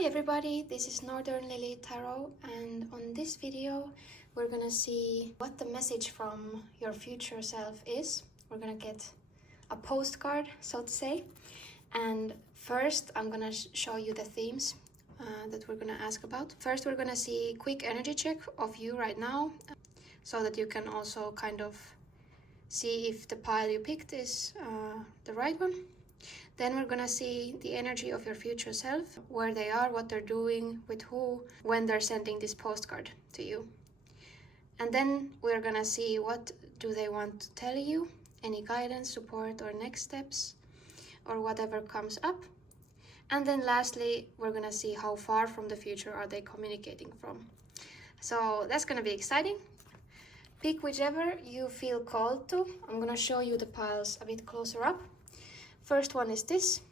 Hi everybody, this is Northern Lily Tarot, and on this video we're gonna see what the message from your future self is. We're gonna get a postcard, so to say, and first I'm gonna show you the themes that we're gonna ask about. First we're gonna see a quick energy check of you right now, so that you can also kind of see if the pile you picked is the right one. Then we're gonna see the energy of your future self, where they are, what they're doing, with who, when they're sending this postcard to you. And then we're gonna see what do they want to tell you, any guidance, support, or next steps, or whatever comes up. And then lastly, we're gonna see how far from the future are they communicating from. So that's gonna be exciting. Pick whichever you feel called to. I'm gonna show you the piles a bit closer up. First one is this,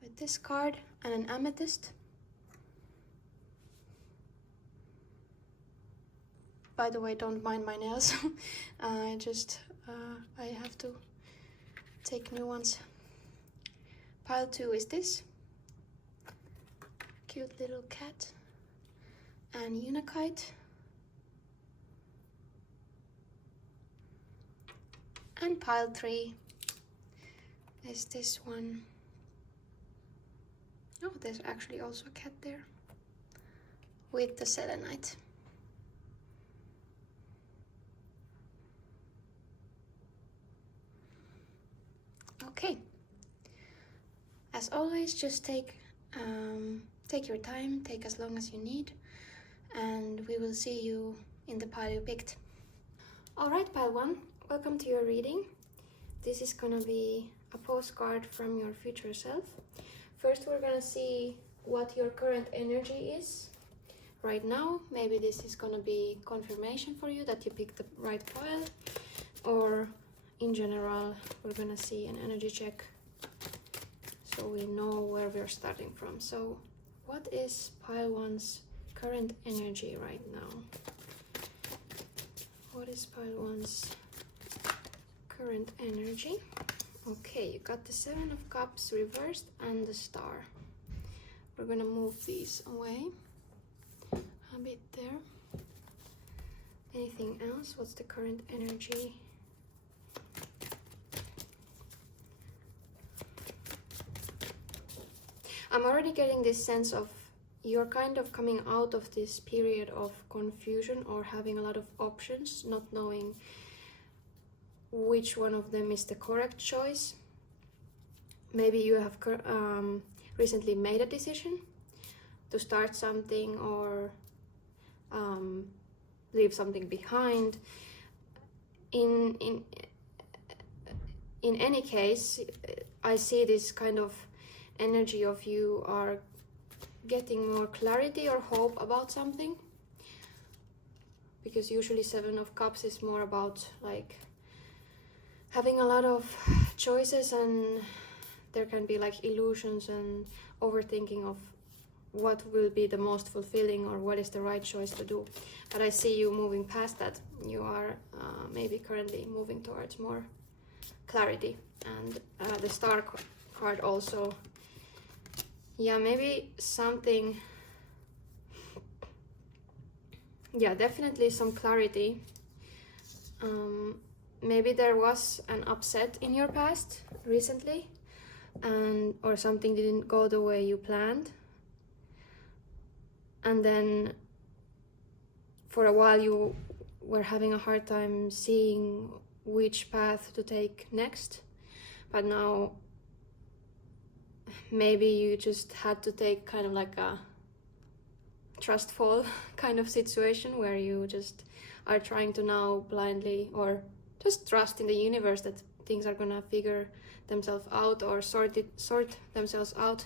with this card and an amethyst. By the way, don't mind my nails. I have to take new ones. Pile 2 is this, cute little cat and Unakite. And pile 3 is this one. Oh, there's actually also a cat there with the selenite. Okay. As always, just take your time, take as long as you need, and we will see you in the pile you picked. All right, pile 1. Welcome to your reading. This is gonna be a postcard from your future self. First, we're gonna see what your current energy is right now. Maybe this is gonna be confirmation for you that you picked the right pile, or in general, we're gonna see an energy check so we know where we're starting from. So, what is pile 1's current energy right now? What is pile 1's current energy? Okay, you got the 7 of Cups reversed and the Star. We're gonna move these away a bit there. Anything else? What's the current energy? I'm already getting this sense of you're kind of coming out of this period of confusion or having a lot of options, not knowing which one of them is the correct choice. Maybe you have recently made a decision to start something or leave something behind. In any case, I see this kind of energy of you are getting more clarity or hope about something, because usually 7 of Cups is more about like having a lot of choices, and there can be like illusions and overthinking of what will be the most fulfilling or what is the right choice to do. But I see you moving past that. You are maybe currently moving towards more clarity. And the Star card also, yeah, maybe something, yeah, definitely some clarity. Maybe there was an upset in your past recently, or something didn't go the way you planned, and then for a while you were having a hard time seeing which path to take next. But now maybe you just had to take kind of like a trust fall kind of situation where you just are trying to now blindly or just trust in the universe that things are gonna figure themselves out or sort themselves out.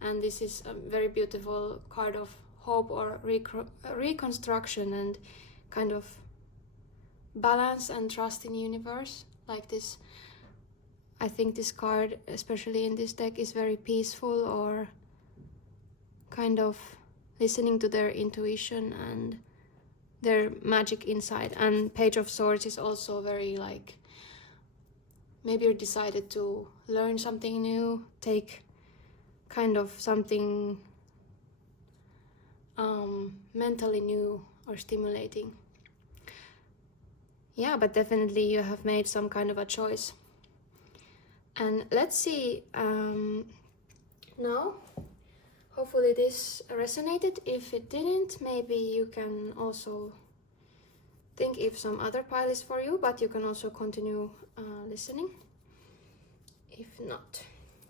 And this is a very beautiful card of hope or reconstruction and kind of balance and trust in the universe. Like this, I think this card, especially in this deck, is very peaceful or kind of listening to their intuition and their magic inside. And Page of Swords is also very like, maybe you decided to learn something new, take kind of something mentally new or stimulating. Yeah, but definitely you have made some kind of a choice. And let's see, now, hopefully this resonated. If it didn't, maybe you can also think if some other pile is for you, but you can also continue listening. If not,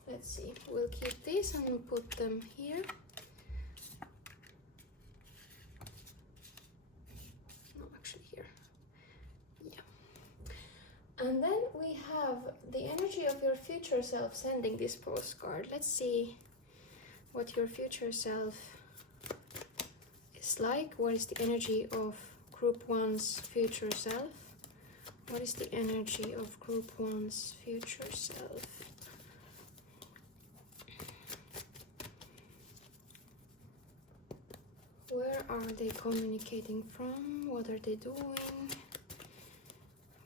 let's see, we'll keep these and put them here. No, actually here. Yeah. And then we have the energy of your future self sending this postcard. Let's see what your future self is like. What is the energy of Group 1's future self? What is the energy of Group 1's future self? Where are they communicating from? What are they doing?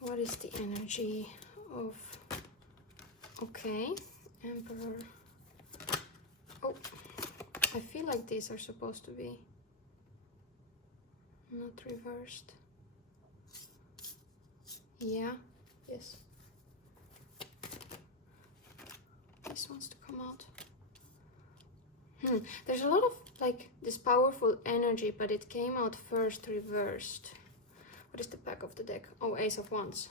What is the energy of... Okay, Emperor. Oh, I feel like these are supposed to be not reversed. Yeah, yes. This wants to come out. There's a lot of like this powerful energy, but it came out first reversed. What is the back of the deck? Oh, Ace of Wands.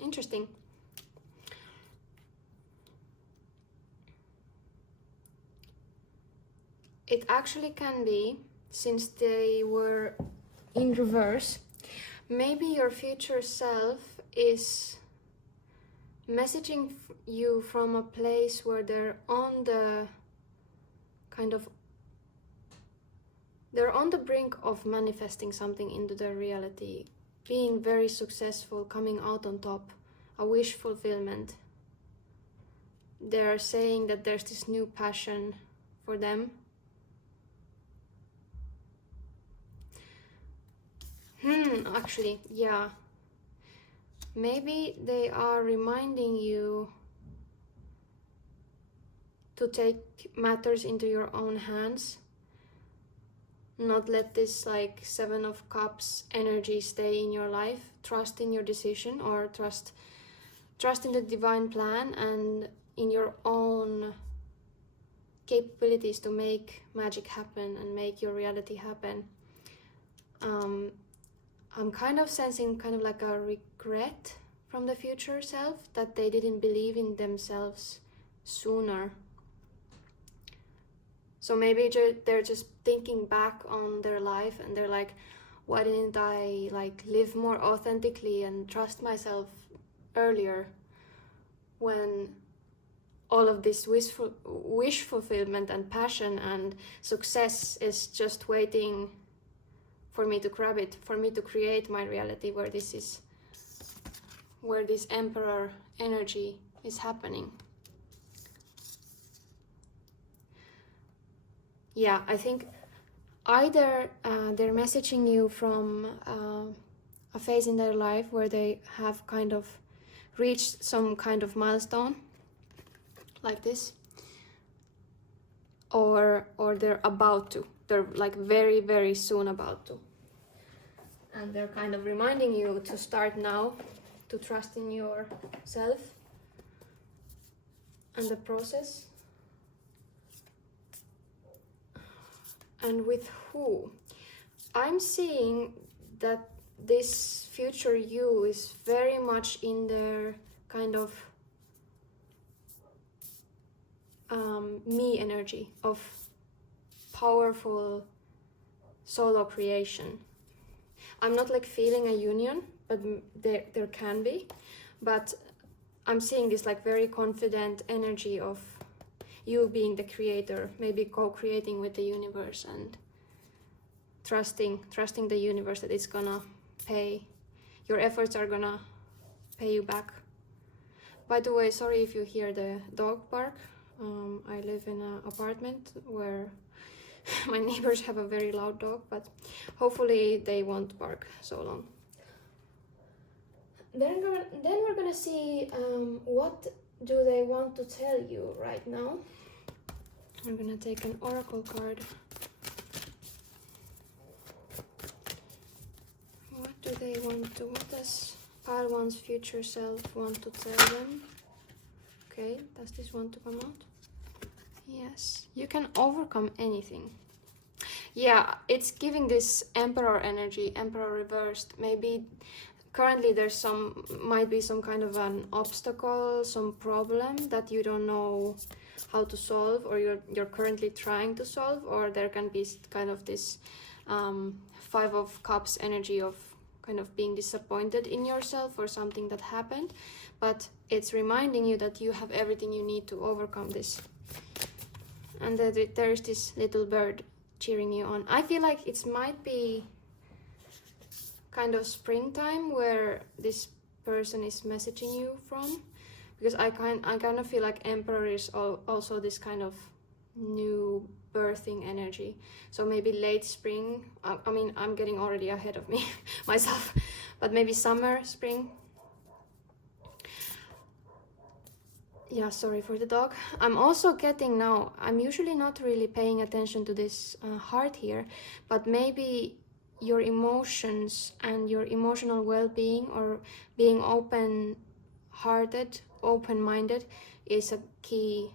Interesting. It actually can be, since they were in reverse, maybe your future self is messaging you from a place where they're on the they're on the brink of manifesting something into their reality, being very successful, coming out on top, a wish fulfillment. They're saying that there's this new passion for them. Actually, yeah. Maybe they are reminding you to take matters into your own hands. Not let this like 7 of Cups energy stay in your life. Trust in your decision, or trust in the divine plan and in your own capabilities to make magic happen and make your reality happen. I'm kind of sensing kind of like a regret from the future self that they didn't believe in themselves sooner. So maybe they're just thinking back on their life and they're like, why didn't I like live more authentically and trust myself earlier, when all of this wish fulfillment and passion and success is just waiting for me to grab it, for me to create my reality where this Emperor energy is happening. Yeah, I think either they're messaging you from a phase in their life where they have kind of reached some kind of milestone, like this, or they're about to. They're like very, very soon about to. And they're kind of reminding you to start now, to trust in yourself and the process. And with who? I'm seeing that this future you is very much in their kind of me energy of powerful solo creation. I'm not like feeling a union, but there can be. But I'm seeing this like very confident energy of you being the creator, maybe co-creating with the universe and trusting the universe that it's gonna pay. Your efforts are gonna pay you back. By the way, sorry if you hear the dog bark. I live in an apartment where my neighbors have a very loud dog, but hopefully they won't bark so long. Then we're gonna see what do they want to tell you right now? I'm gonna take an oracle card. What do they want to, what does pile one's future self want to tell them? Okay, does this want to come out? Yes, you can overcome anything. Yeah, it's giving this Emperor energy, Emperor reversed. Maybe currently there's might be some kind of an obstacle, some problem that you don't know how to solve, or you're currently trying to solve, or there can be kind of this Five of Cups energy of kind of being disappointed in yourself for something that happened, but it's reminding you that you have everything you need to overcome this, and that there's this little bird cheering you on. I feel like it might be kind of springtime where this person is messaging you from, because I kind of feel like Emperor is also this kind of new birthing energy. So maybe late spring. I mean, I'm getting already ahead of me myself, but maybe summer, spring. Yeah, sorry for the dog. I'm also getting now, I'm usually not really paying attention to this heart here, but maybe your emotions and your emotional well-being, or being open-hearted, open-minded, is a key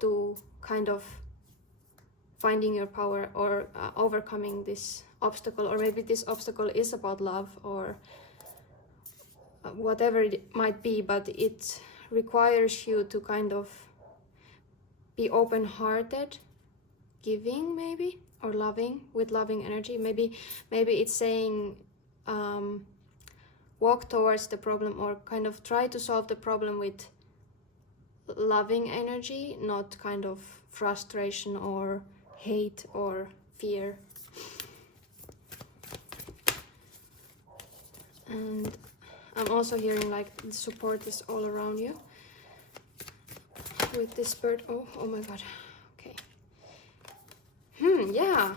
to kind of finding your power, or overcoming this obstacle. Or maybe this obstacle is about love, or whatever it might be, but it requires you to kind of be open-hearted, giving maybe, or loving, with loving energy. Maybe it's saying walk towards the problem, or kind of try to solve the problem with loving energy, not kind of frustration or hate or fear. And I'm also hearing like support is all around you with this bird. Oh my god. Okay. Yeah.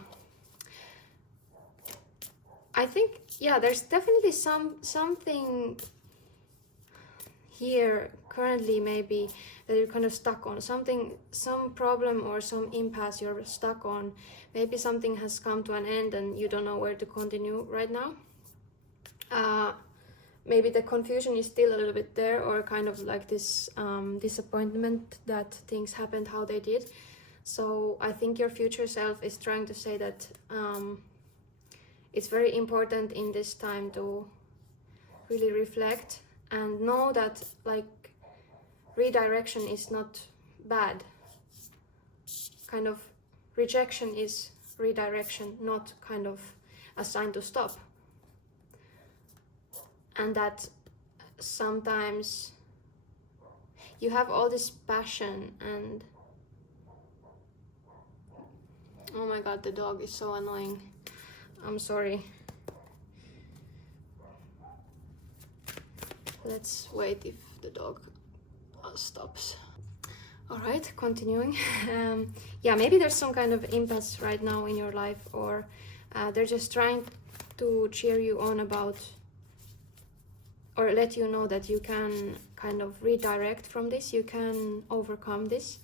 I think, yeah, there's definitely something here currently, maybe, that you're kind of stuck on. Some problem or some impasse you're stuck on. Maybe something has come to an end and you don't know where to continue right now. Maybe the confusion is still a little bit there, or kind of like this disappointment that things happened how they did. So I think your future self is trying to say that it's very important in this time to really reflect and know that like redirection is not bad. Kind of rejection is redirection, not kind of a sign to stop. And that sometimes you have all this passion and... Oh my god, the dog is so annoying. I'm sorry. Let's wait if the dog stops. Alright, continuing. Yeah, maybe there's some kind of impasse right now in your life, or they're just trying to cheer you on about, or let you know that you can kind of redirect from this, you can overcome this.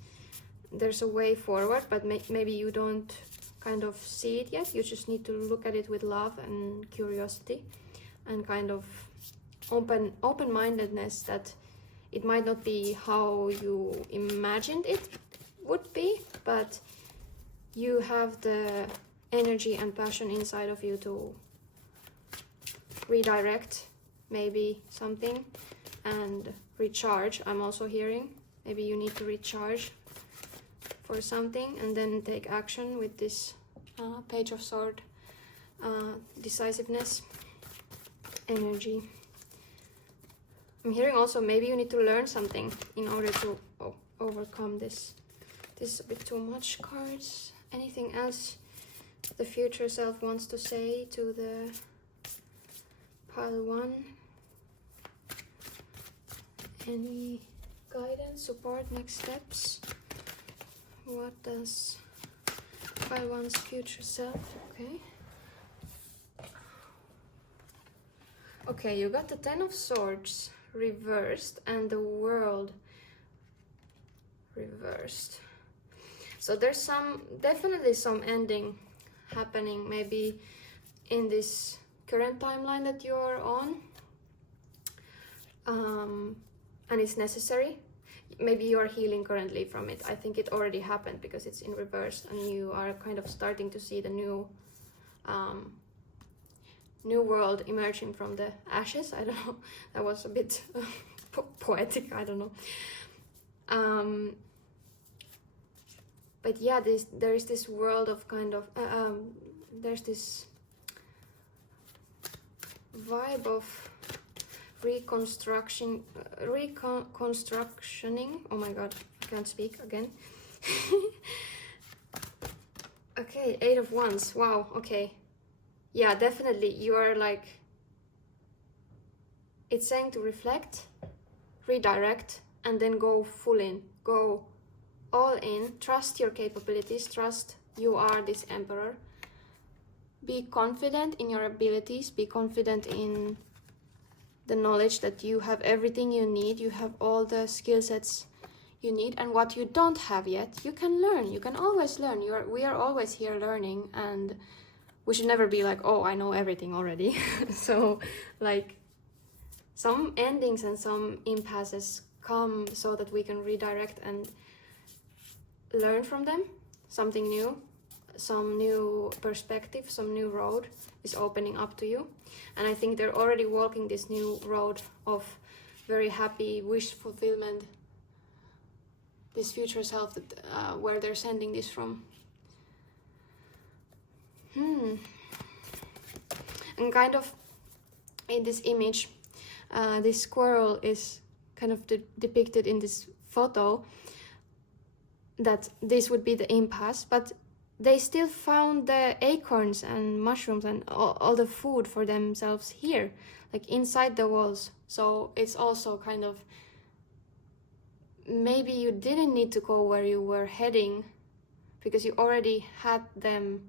There's a way forward, but maybe you don't kind of see it yet. You just need to look at it with love and curiosity, and kind of open-mindedness, that it might not be how you imagined it would be, but you have the energy and passion inside of you to redirect maybe something and recharge. I'm also hearing maybe you need to recharge for something and then take action with this Page of Swords, decisiveness energy. I'm hearing also maybe you need to learn something in order to overcome this. This is a bit too much cards. Anything else the future self wants to say to the pile one? Any guidance, support, next steps? What does pile one's future self? Okay. Okay, you got the Ten of Swords reversed and the world reversed. So there's definitely some ending happening, maybe in this current timeline that you're on, and it's necessary. Maybe you are healing currently from it. I think it already happened because it's in reverse, and you are kind of starting to see the new world emerging from the ashes. I don't know, that was a bit poetic, I don't know. But yeah, there is this world of kind of there's this vibe of reconstructioning. Oh my god, I can't speak again. Okay, 8 of Wands. Wow, okay. Yeah, definitely you are like, it's saying to reflect, redirect, and then go full in, go all in, trust your capabilities, trust you are this emperor. Be confident in your abilities, be confident in the knowledge that you have everything you need, you have all the skill sets you need, and what you don't have yet, you can learn. You can always learn. We are always here learning, and we should never be like, oh, I know everything already. So like some endings and some impasses come so that we can redirect and learn from them. Something new, some new perspective, some new road is opening up to you. And I think they're already walking this new road of very happy wish fulfillment, this future self that where they're sending this from. And kind of in this image, this squirrel is kind of depicted in this photo, that this would be the impasse, but they still found the acorns and mushrooms and all the food for themselves here, like inside the walls. So it's also kind of, maybe you didn't need to go where you were heading because you already had them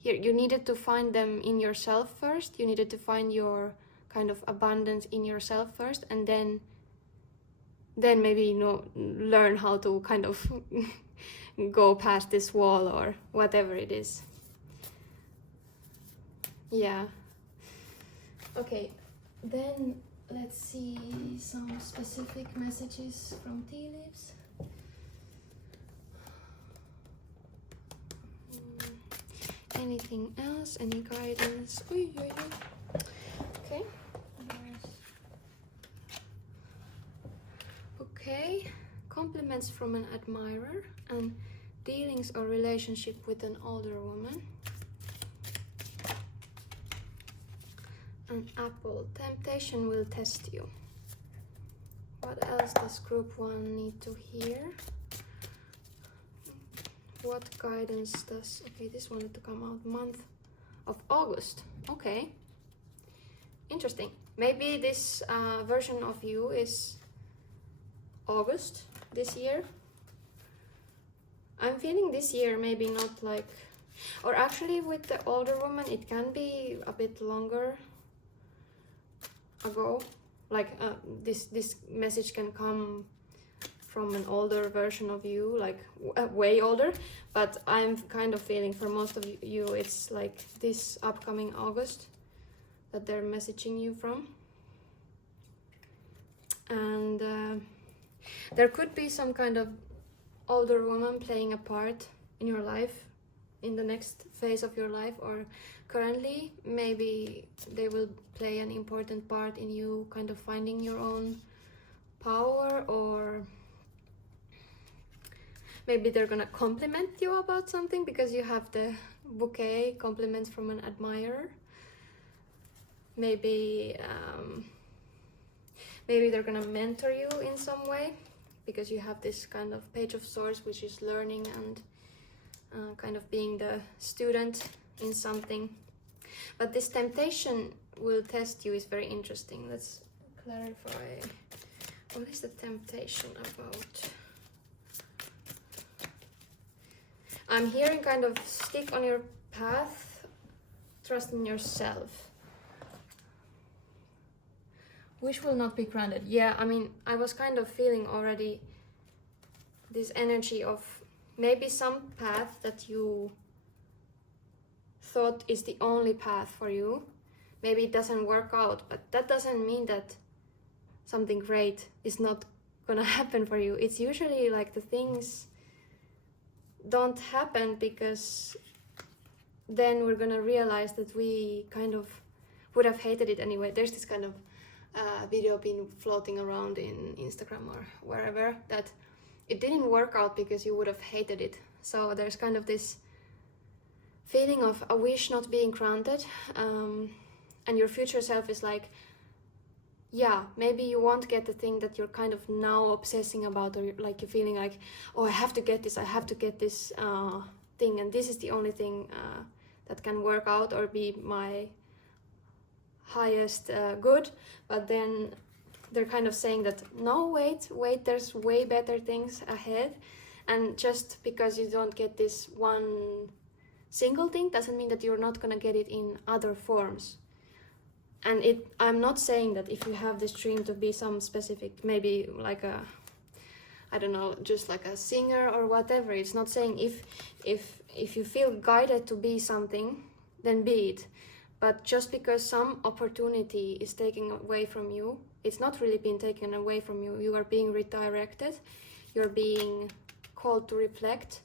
here. You needed to find them in yourself first. You needed to find your kind of abundance in yourself first, and then maybe, you know, learn how to kind of go past this wall or whatever it is. Yeah. Okay, then let's see some specific messages from tea leaves. Anything else? Any guidance? Okay. Okay. Compliments from an admirer and dealings or relationship with an older woman. An apple. Temptation will test you. What else does group 1 need to hear? What guidance does... Okay, this wanted to come out. Month of August. Okay. Interesting. Maybe this version of you is August this year. I'm feeling this year maybe not like... Or actually with the older woman it can be a bit longer ago. Like this message can come from an older version of you, like way older, but I'm kind of feeling for most of you it's like this upcoming August that they're messaging you from. And there could be some kind of older woman playing a part in your life, in the next phase of your life, or currently maybe they will play an important part in you kind of finding your own power, or maybe they're gonna compliment you about something because you have the bouquet, compliments from an admirer. Maybe maybe they're gonna mentor you in some way because you have this kind of Page of Swords, which is learning and kind of being the student in something. But this temptation will test you is very interesting. Let's clarify. What is the temptation about? I'm hearing kind of stick on your path, trust in yourself. Wish will not be granted. Yeah, I mean, I was kind of feeling already this energy of maybe some path that you thought is the only path for you. Maybe it doesn't work out, but that doesn't mean that something great is not gonna happen for you. It's usually like the things don't happen because then we're gonna realize that we kind of would have hated it anyway. There's this kind of video been floating around in Instagram or wherever that it didn't work out because you would have hated it. So there's kind of this feeling of a wish not being granted, and your future self is like, yeah, maybe you won't get the thing that you're kind of now obsessing about, or like you're feeling like, oh, I have to get this thing, and this is the only thing that can work out or be my highest good. But then they're kind of saying that, no, wait, there's way better things ahead, and just because you don't get this one single thing doesn't mean that you're not gonna get it in other forms. And I'm not saying that if you have this dream to be some specific, maybe like a, I don't know, just like a singer or whatever. It's not saying if you feel guided to be something, then be it. But just because some opportunity is taken away from you, it's not really being taken away from you. You are being redirected. You're being called to reflect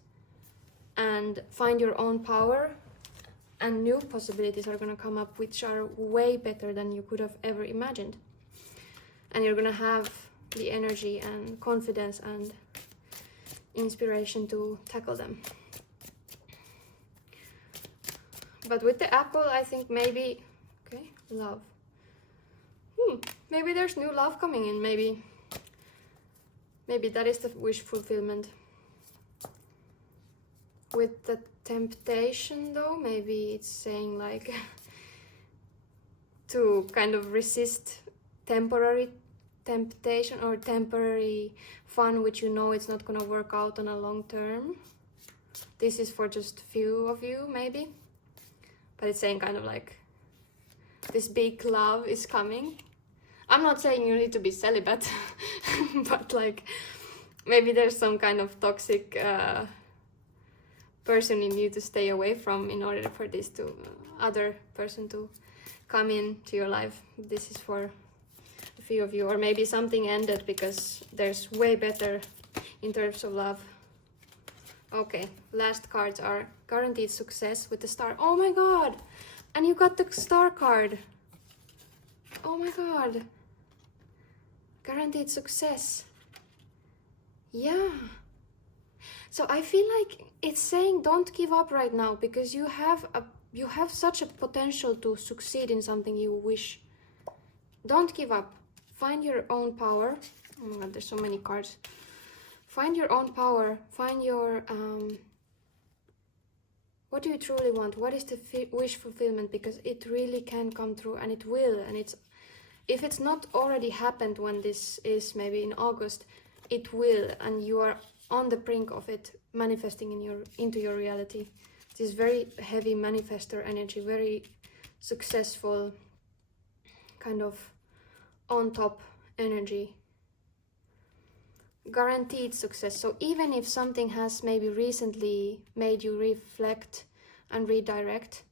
and find your own power, and new possibilities are going to come up which are way better than you could have ever imagined. And you're going to have the energy and confidence and inspiration to tackle them. But with the apple, I think maybe, okay, love. Maybe there's new love coming in. Maybe that is the wish fulfillment. With the temptation though, maybe it's saying like to kind of resist temporary temptation or temporary fun, which you know it's not gonna work out on a long term. This is for just few of you maybe, but it's saying kind of like this big love is coming. I'm not saying you need to be celibate, but like maybe there's some kind of toxic person you need to stay away from in order for this to other person to come into your life. This is for a few of you. Or maybe something ended because there's way better in terms of love. Okay, last cards are guaranteed success with the star. Oh my god, and you got the star card. Oh my god, guaranteed success. Yeah, so I feel like it's saying don't give up right now, because you have such a potential to succeed in something you wish. Don't give up. Find your own power. Oh my god, there's so many cards. Find your own power. Find your what do you truly want? What is the wish fulfillment? Because it really can come true, and it will. And it's, if it's not already happened when this is maybe in August, it will, and you are on the brink of it manifesting into your reality. This very heavy manifestor energy, very successful, kind of on top energy. Guaranteed success. So even if something has maybe recently made you reflect and redirect,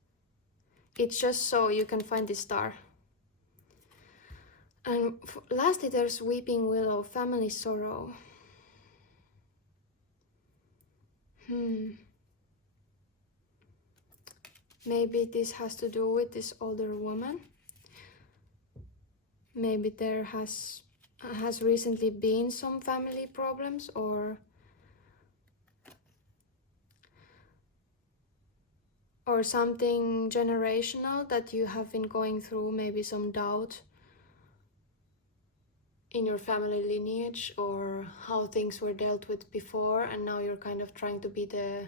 it's just so you can find the star. And lastly, there's weeping willow, family sorrow. Maybe this has to do with this older woman. Maybe there has recently been some family problems, or something generational that you have been going through, maybe some doubt in your family lineage or how things were dealt with before, and now you're kind of trying to be the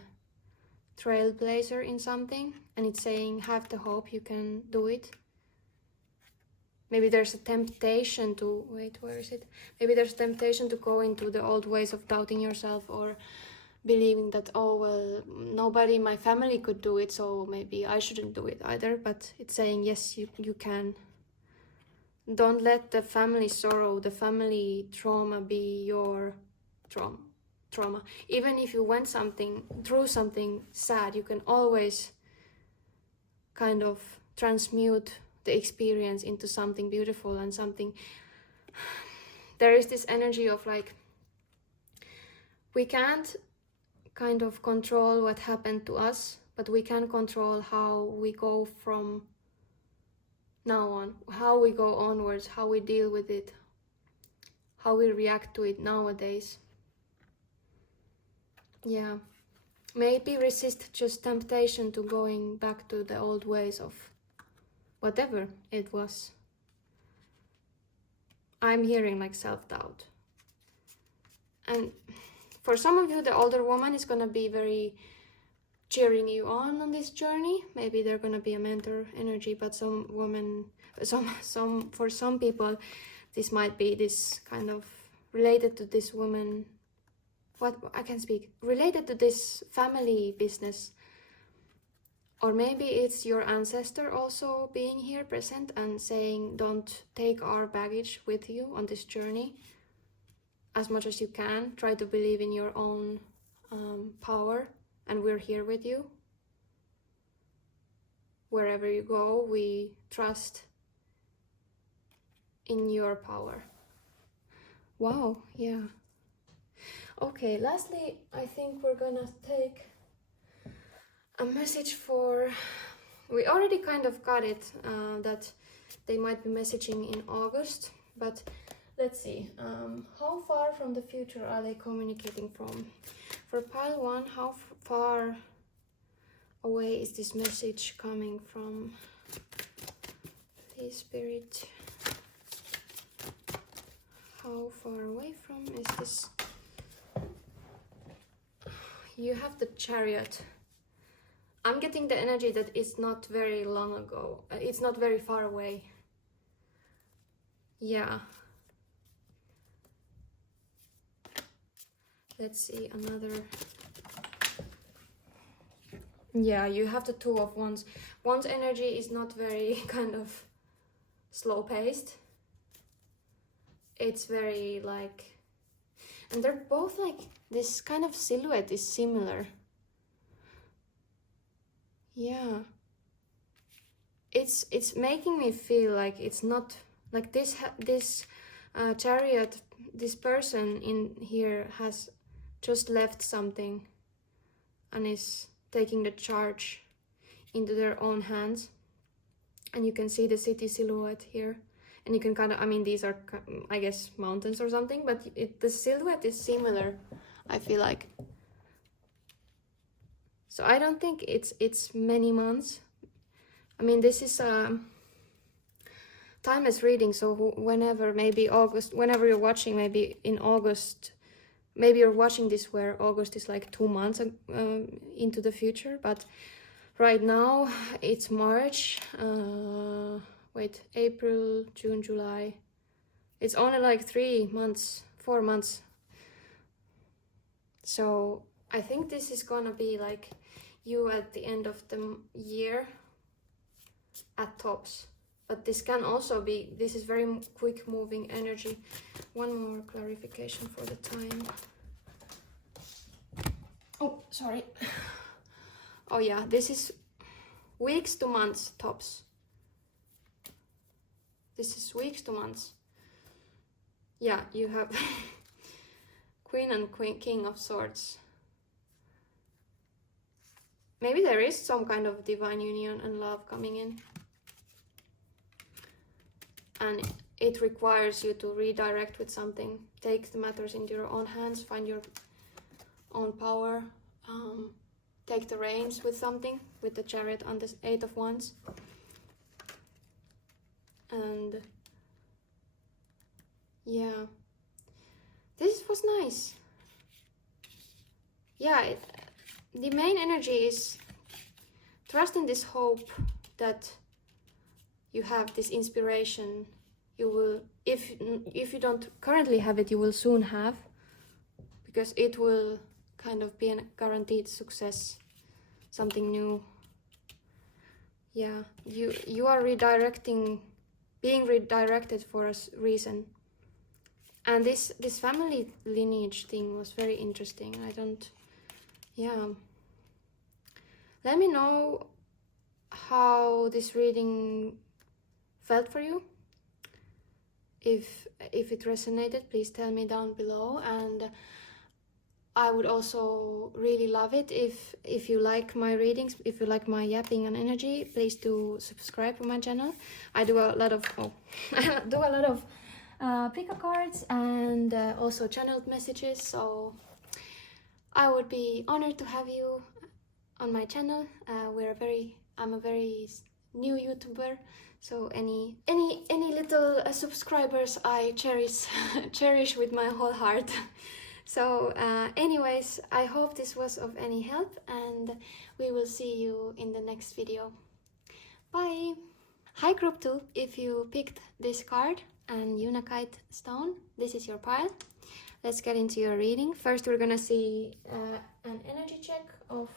trailblazer in something, and it's saying have the hope, you can do it. Maybe there's a temptation to, wait, where is it? Maybe there's a temptation to go into the old ways of doubting yourself, or believing that, oh, well, nobody in my family could do it, so maybe I shouldn't do it either. But it's saying, yes, you can Don't let the family sorrow, the family trauma be your trauma. Even if you went through something sad, you can always kind of transmute the experience into something beautiful and something. There is this energy of like, we can't kind of control what happened to us, but we can control how we go from now on, how we go onwards, how we deal with it, how we react to it nowadays. Yeah, maybe resist just temptation to going back to the old ways of whatever it was. I'm hearing like self-doubt. And for some of you, the older woman is gonna be very cheering you on this journey. Maybe they're gonna be a mentor energy, but for some people, this might be this kind of related to this woman. What I can speak related to this family business, or maybe it's your ancestor also being here present and saying, don't take our baggage with you on this journey. As much as you can, try to believe in your own power, and we're here with you. Wherever you go, we trust in your power. Wow, yeah. Okay, lastly, I think we're gonna take a message for... We already kind of got it, that they might be messaging in August, but let's see, how far from the future are they communicating from? For pile 1, how far away is this message coming from? Please, Spirit. How far away from is this? You have the Chariot. I'm getting the energy that it's not very long ago. It's not very far away. Yeah. Let's see another. Yeah, you have the Two of Wands. Wands energy is not very kind of slow paced. It's very like, and they're both like, this kind of silhouette is similar. Yeah. It's making me feel like it's not like this Chariot, this person in here has just left something and is taking the charge into their own hands. And you can see the city silhouette here. And you can kind of, I mean, these are, I guess, mountains or something, but the silhouette is similar, I feel like. So I don't think it's many months. I mean, this is a timeless reading, so whenever, maybe August, whenever you're watching, maybe in August, maybe you're watching this where August is like 2 months into the future, but right now it's March, April, June, July. It's only like 3 months, 4 months. So I think this is gonna be like you at the end of the year at tops. But this can also be, this is very quick moving energy. One more clarification for the time. Oh, sorry. Oh yeah, this is weeks to months tops. This is weeks to months. Yeah, you have Queen and King of Swords. Maybe there is some kind of divine union and love coming in. And it requires you to redirect with something. Take the matters into your own hands, find your own power. Take the reins with something, with the Chariot on the 8 of Wands. And yeah, this was nice. Yeah, the main energy is trust in this hope that you have this inspiration. You will, if you don't currently have it, you will soon have, because it will kind of be a guaranteed success, something new. Yeah, you are redirecting being redirected for a reason. And this family lineage thing was very interesting. I don't, yeah. Let me know how this reading felt for you. If it resonated, please tell me down below. And I would also really love it if you like my readings, if you like my yapping and energy, please do subscribe to my channel. I do a lot of pick a cards and also channeled messages, so I would be honored to have you on my channel. I'm a very new YouTuber, so any little subscribers I cherish with my whole heart. So anyways, I hope this was of any help, and we will see you in the next video. Bye! Hi Group 2, if you picked this card and Unakite Stone, this is your pile. Let's get into your reading. First we're gonna see an energy check of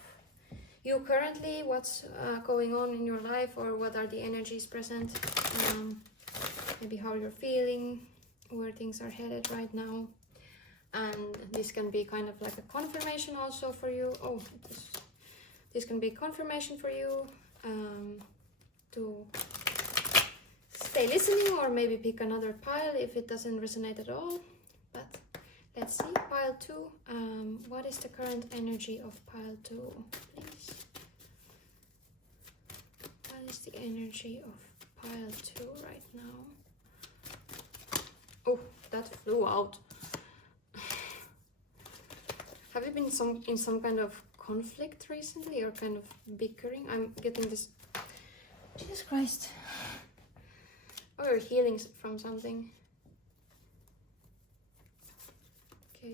you currently, what's going on in your life, or what are the energies present, maybe how you're feeling, where things are headed right now. And this can be kind of like a confirmation also for you. Oh, this can be confirmation for you to stay listening, or maybe pick another pile if it doesn't resonate at all. But let's see, pile 2. What is the current energy of pile 2, please? What is the energy of pile 2 right now? Oh, that flew out. Have you been in some kind of conflict recently, or kind of bickering? I'm getting this. Jesus Christ. Or you're healing from something. Okay.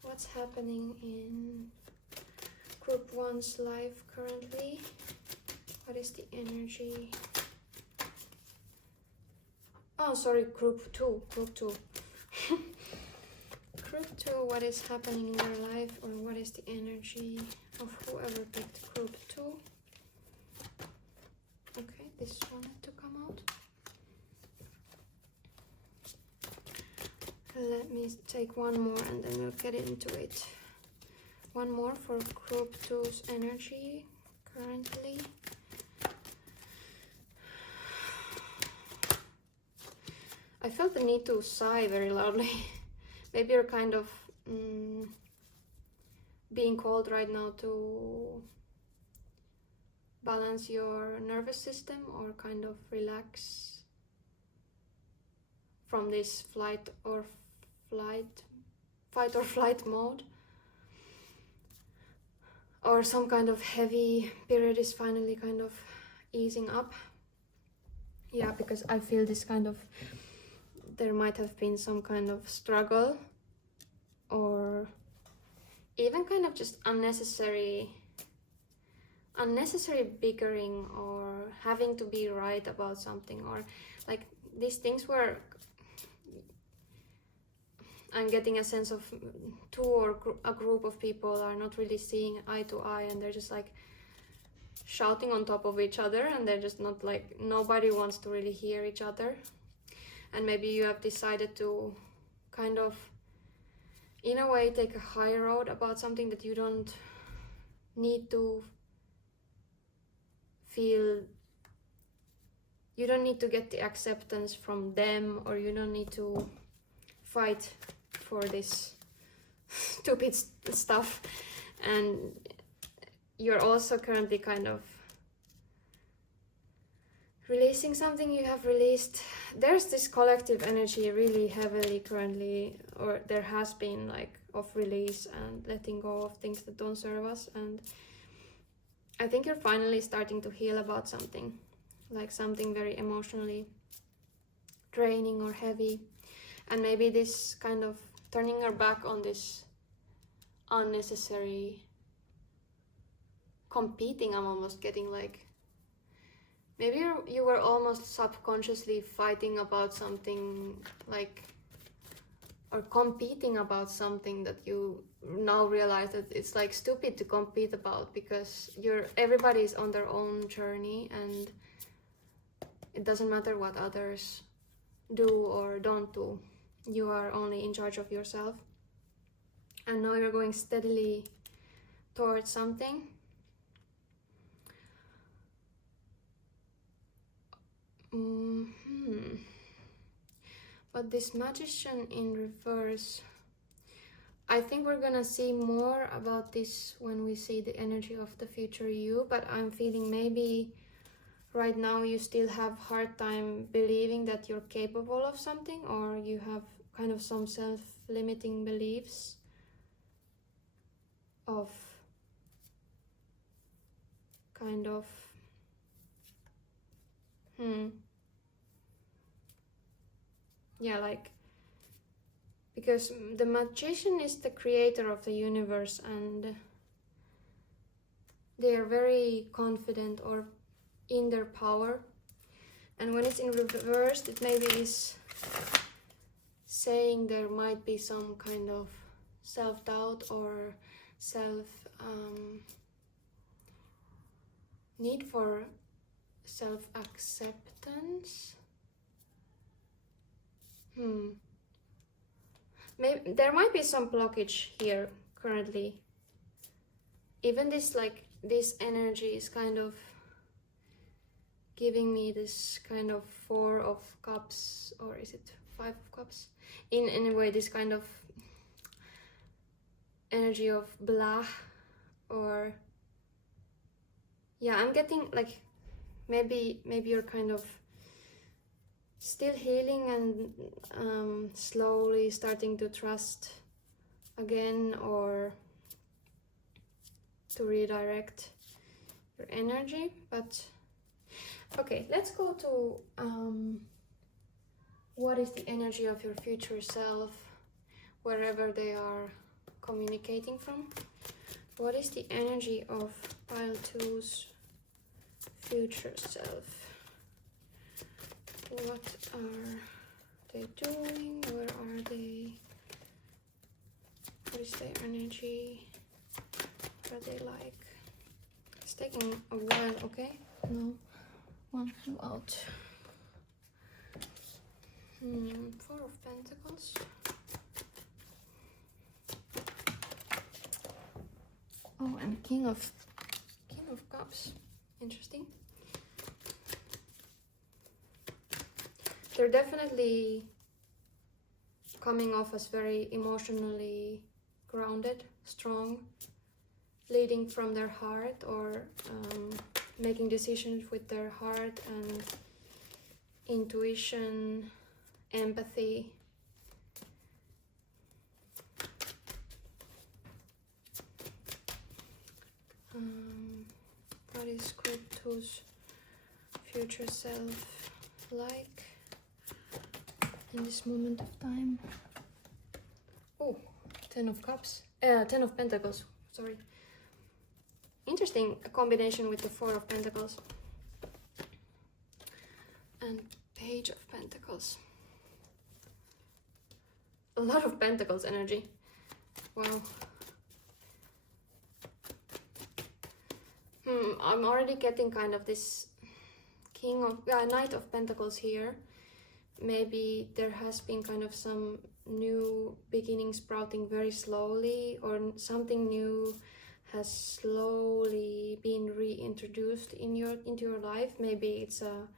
What's happening in Group 1's life currently? What is the energy? Oh, sorry, Group 2. Group 2. Group 2, what is happening in your life, or what is the energy of whoever picked Group 2? Okay, this wanted to come out. Let me take one more and then we'll get into it. One more for Group 2's energy currently. I felt the need to sigh very loudly. Maybe you're kind of being called right now to balance your nervous system, or kind of relax from this fight or flight mode. Or some kind of heavy period is finally kind of easing up. Yeah, because I feel this kind of, there might have been some kind of struggle, or even kind of just unnecessary bickering, or having to be right about something, or like these things where I'm getting a sense of two or a group of people are not really seeing eye to eye, and they're just like shouting on top of each other, and they're just not like, nobody wants to really hear each other. And maybe you have decided to kind of, in a way, take a high road about something that you don't need to feel, you don't need to get the acceptance from them, or you don't need to fight for this stupid stuff. And you're also currently kind of releasing something you have released. There's this collective energy really heavily currently, or there has been, like, of release and letting go of things that don't serve us. And I think you're finally starting to heal about something, like something very emotionally draining or heavy. And maybe this kind of turning your back on this unnecessary competing, I'm almost getting like, maybe you were almost subconsciously fighting about something, like, or competing about something that you now realize that it's like stupid to compete about, because everybody's on their own journey, and it doesn't matter what others do or don't do. You are only in charge of yourself. And now you're going steadily towards something. But this Magician in reverse, I think we're gonna see more about this when we see the energy of the future you, but I'm feeling maybe right now you still have hard time believing that you're capable of something, or you have kind of some self-limiting beliefs of kind of yeah, like, because the Magician is the creator of the universe and they are very confident or in their power, and when it's in reverse it maybe is saying there might be some kind of self-doubt or need for self-acceptance. Maybe there might be some blockage here currently. Even this, like, this energy is kind of giving me this kind of 4 of cups, or is it 5 of cups? In a way, this kind of energy of blah, or yeah, I'm getting like maybe you're kind of still healing and slowly starting to trust again, or to redirect your energy. But okay, let's go to what is the energy of your future self, wherever they are communicating from. What is the energy of pile 2's future self? What are they doing? Where are they? What is their energy? What are they like? It's taking a while, okay? No, 1 flew out. 4 of Pentacles. Oh, and King of Cups. Interesting. They're definitely coming off as very emotionally grounded, strong, leading from their heart, or making decisions with their heart and intuition, empathy. What is Script 2's future self like in this moment of time? Oh, 10 of Cups. 10 of Pentacles, sorry. Interesting combination with the 4 of Pentacles. And Page of Pentacles. A lot of Pentacles energy. Wow. I'm already getting kind of this Knight of Pentacles here. Maybe there has been kind of some new beginning sprouting very slowly, or something new has slowly been reintroduced into your life. Maybe it's a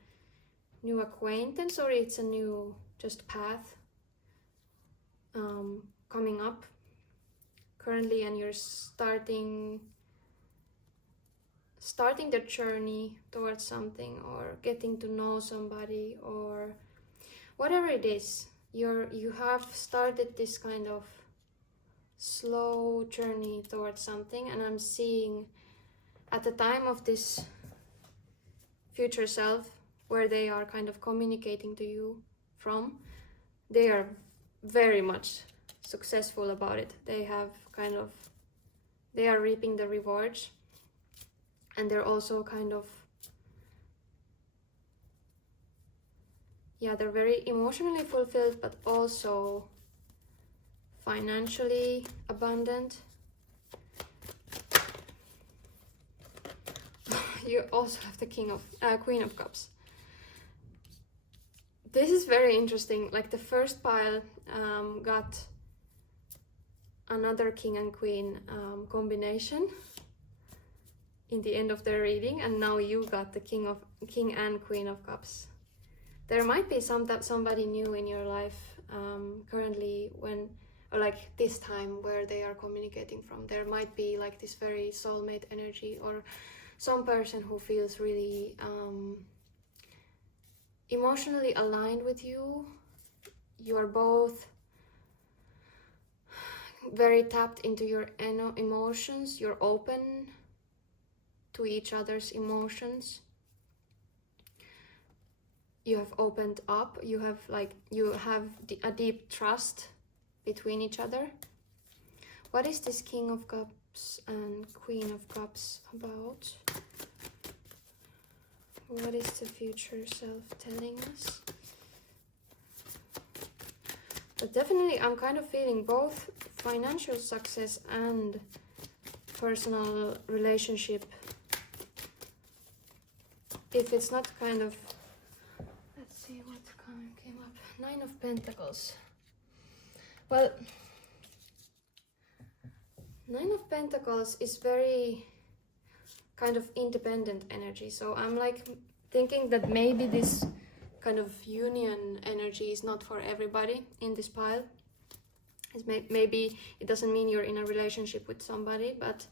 new acquaintance, or it's a new just path coming up currently, and you're starting the journey towards something, or getting to know somebody, or whatever it is. You have started this kind of slow journey towards something, and I'm seeing at the time of this future self, where they are kind of communicating to you from, they are very much successful about it. They are reaping the rewards, and they're also kind of, yeah, they're very emotionally fulfilled, but also financially abundant. You also have the Queen of Cups. This is very interesting. Like the first pile got another king and queen combination in the end of the reading, and now you got the king and queen of cups. There might be somebody new in your life currently, when, or like this time where they are communicating from. There might be like this very soulmate energy, or some person who feels really emotionally aligned with you. You are both very tapped into your emotions. You're open to each other's emotions. You have opened up. You have a deep trust between each other. What is this King of Cups and Queen of Cups about? What is the future self telling us? But definitely I'm kind of feeling both financial success and personal relationship. If it's not kind of, let's see what came up. 9 of Pentacles. Well, 9 of Pentacles is very kind of independent energy. So I'm like thinking that maybe this kind of union energy is not for everybody in this pile. Maybe it doesn't mean you're in a relationship with somebody, but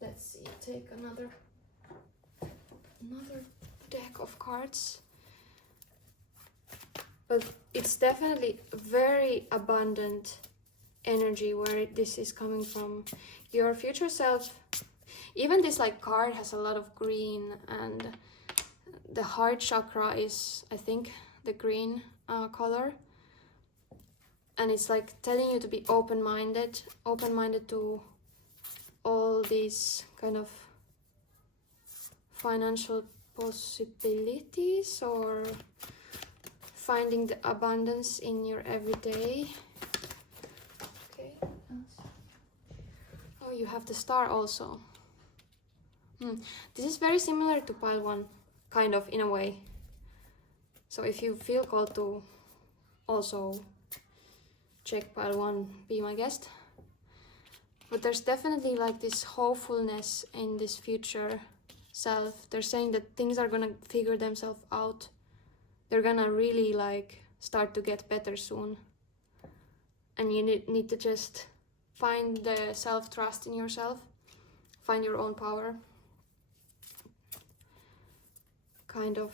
let's see, take another deck of cards. But it's definitely very abundant energy where this is coming from. Your future self, even this like card has a lot of green, and the heart chakra is, I think, the green color, and it's like telling you to be open-minded to all these kind of financial possibilities, or finding the abundance in your everyday. Okay. Oh, you have the Star also. This is very similar to pile 1, kind of, in a way. So if you feel called to also check pile 1, be my guest. But there's definitely like this hopefulness in this future self. They're saying that things are gonna figure themselves out. They're gonna really like start to get better soon. And you need to just find the self-trust in yourself. Find your own power. Kind of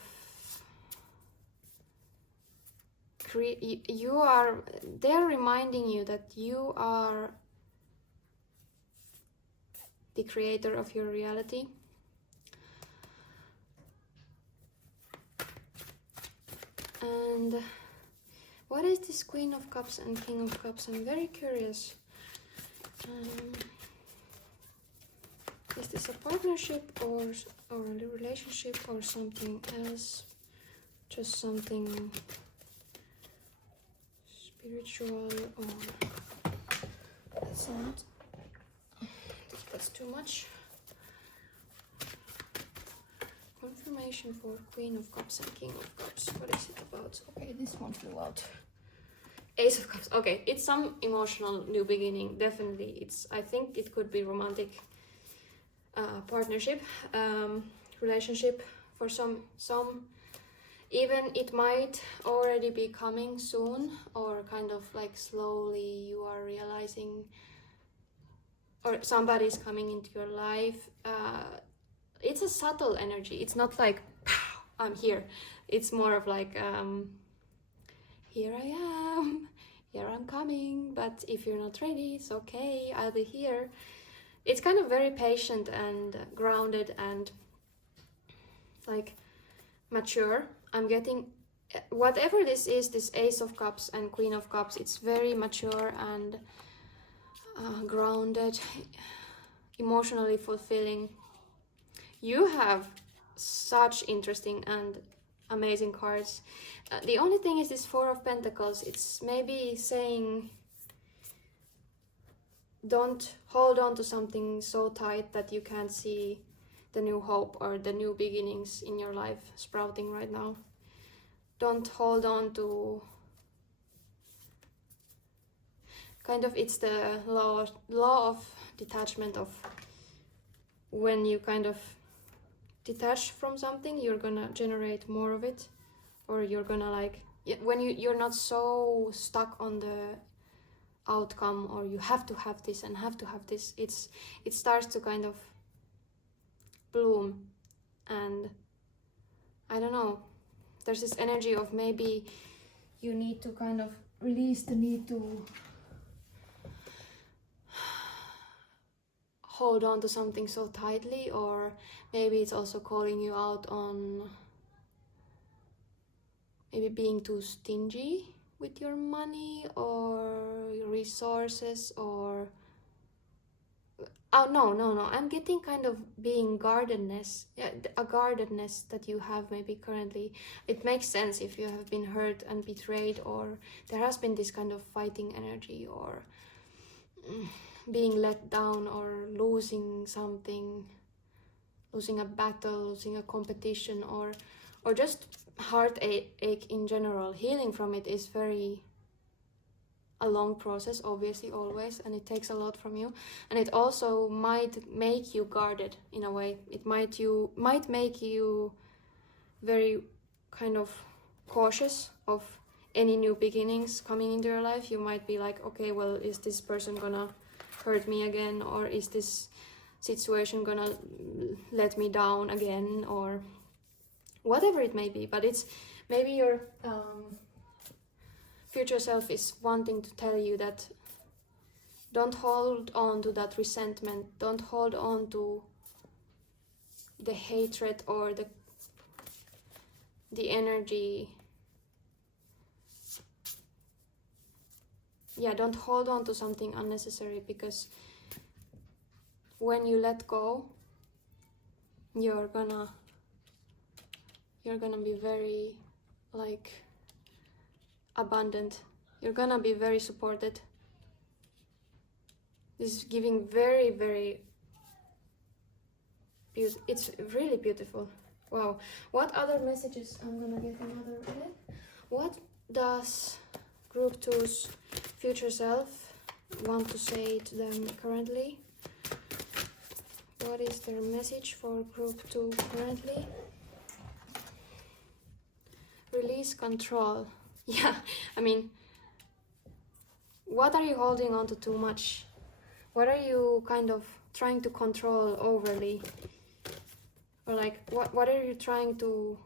they're reminding you that you are the creator of your reality. And what is this Queen of Cups and King of Cups? I'm very curious. Is this a partnership or a relationship or something else? Just something spiritual, or that's too much. Confirmation for Queen of Cups and King of Cups. What is it about? Okay, this one flew out. Ace of Cups. Okay, it's some emotional new beginning. Definitely, I think it could be romantic partnership, relationship for some. Even it might already be coming soon, or kind of like slowly you are realizing, or somebody's coming into your life. It's a subtle energy. It's not like, pow, I'm here. It's more of like, here I am, here I'm coming, but if you're not ready, it's okay, I'll be here. It's kind of very patient and grounded and like mature. I'm getting, whatever this is, this Ace of Cups and Queen of Cups, it's very mature and grounded, emotionally fulfilling. You have such interesting and amazing cards. The only thing is this Four of Pentacles. It's maybe saying don't hold on to something so tight that you can't see the new hope or the new beginnings in your life sprouting right now. Don't hold on to kind of, it's the law of detachment, of when you kind of detach from something, you're gonna generate more of it, or you're gonna like, when you're not so stuck on the outcome, or you have to have this and have to have this, it starts to kind of bloom. And I don't know, there's this energy of maybe you need to kind of release the need to hold on to something so tightly, or maybe it's also calling you out on maybe being too stingy with your money or your resources, or oh no, I'm getting kind of being guardedness, a guardedness that you have maybe currently. It makes sense if you have been hurt and betrayed, or there has been this kind of fighting energy, or being let down, or losing something, losing a battle, losing a competition, or just heartache in general. Healing from it is a long process, obviously, always, and it takes a lot from you, and it also might make you guarded in a way. It might make you very kind of cautious of any new beginnings coming into your life. You might be like, okay, well, is this person gonna hurt me again, or is this situation gonna let me down again, or whatever it may be. But it's maybe your future self is wanting to tell you that don't hold on to that resentment, don't hold on to the hatred or the energy. Yeah, don't hold on to something unnecessary, because when you let go, you're gonna be very like abundant. You're gonna be very supported. This is giving very, very beautiful. It's really beautiful. Wow. What other messages? I'm gonna get another minute. What does group 2's future self want to say to them currently? What is their message for group 2 currently? Release control. Yeah, I mean, what are you holding on to too much? What are you kind of trying to control overly? Or like, what are you trying to...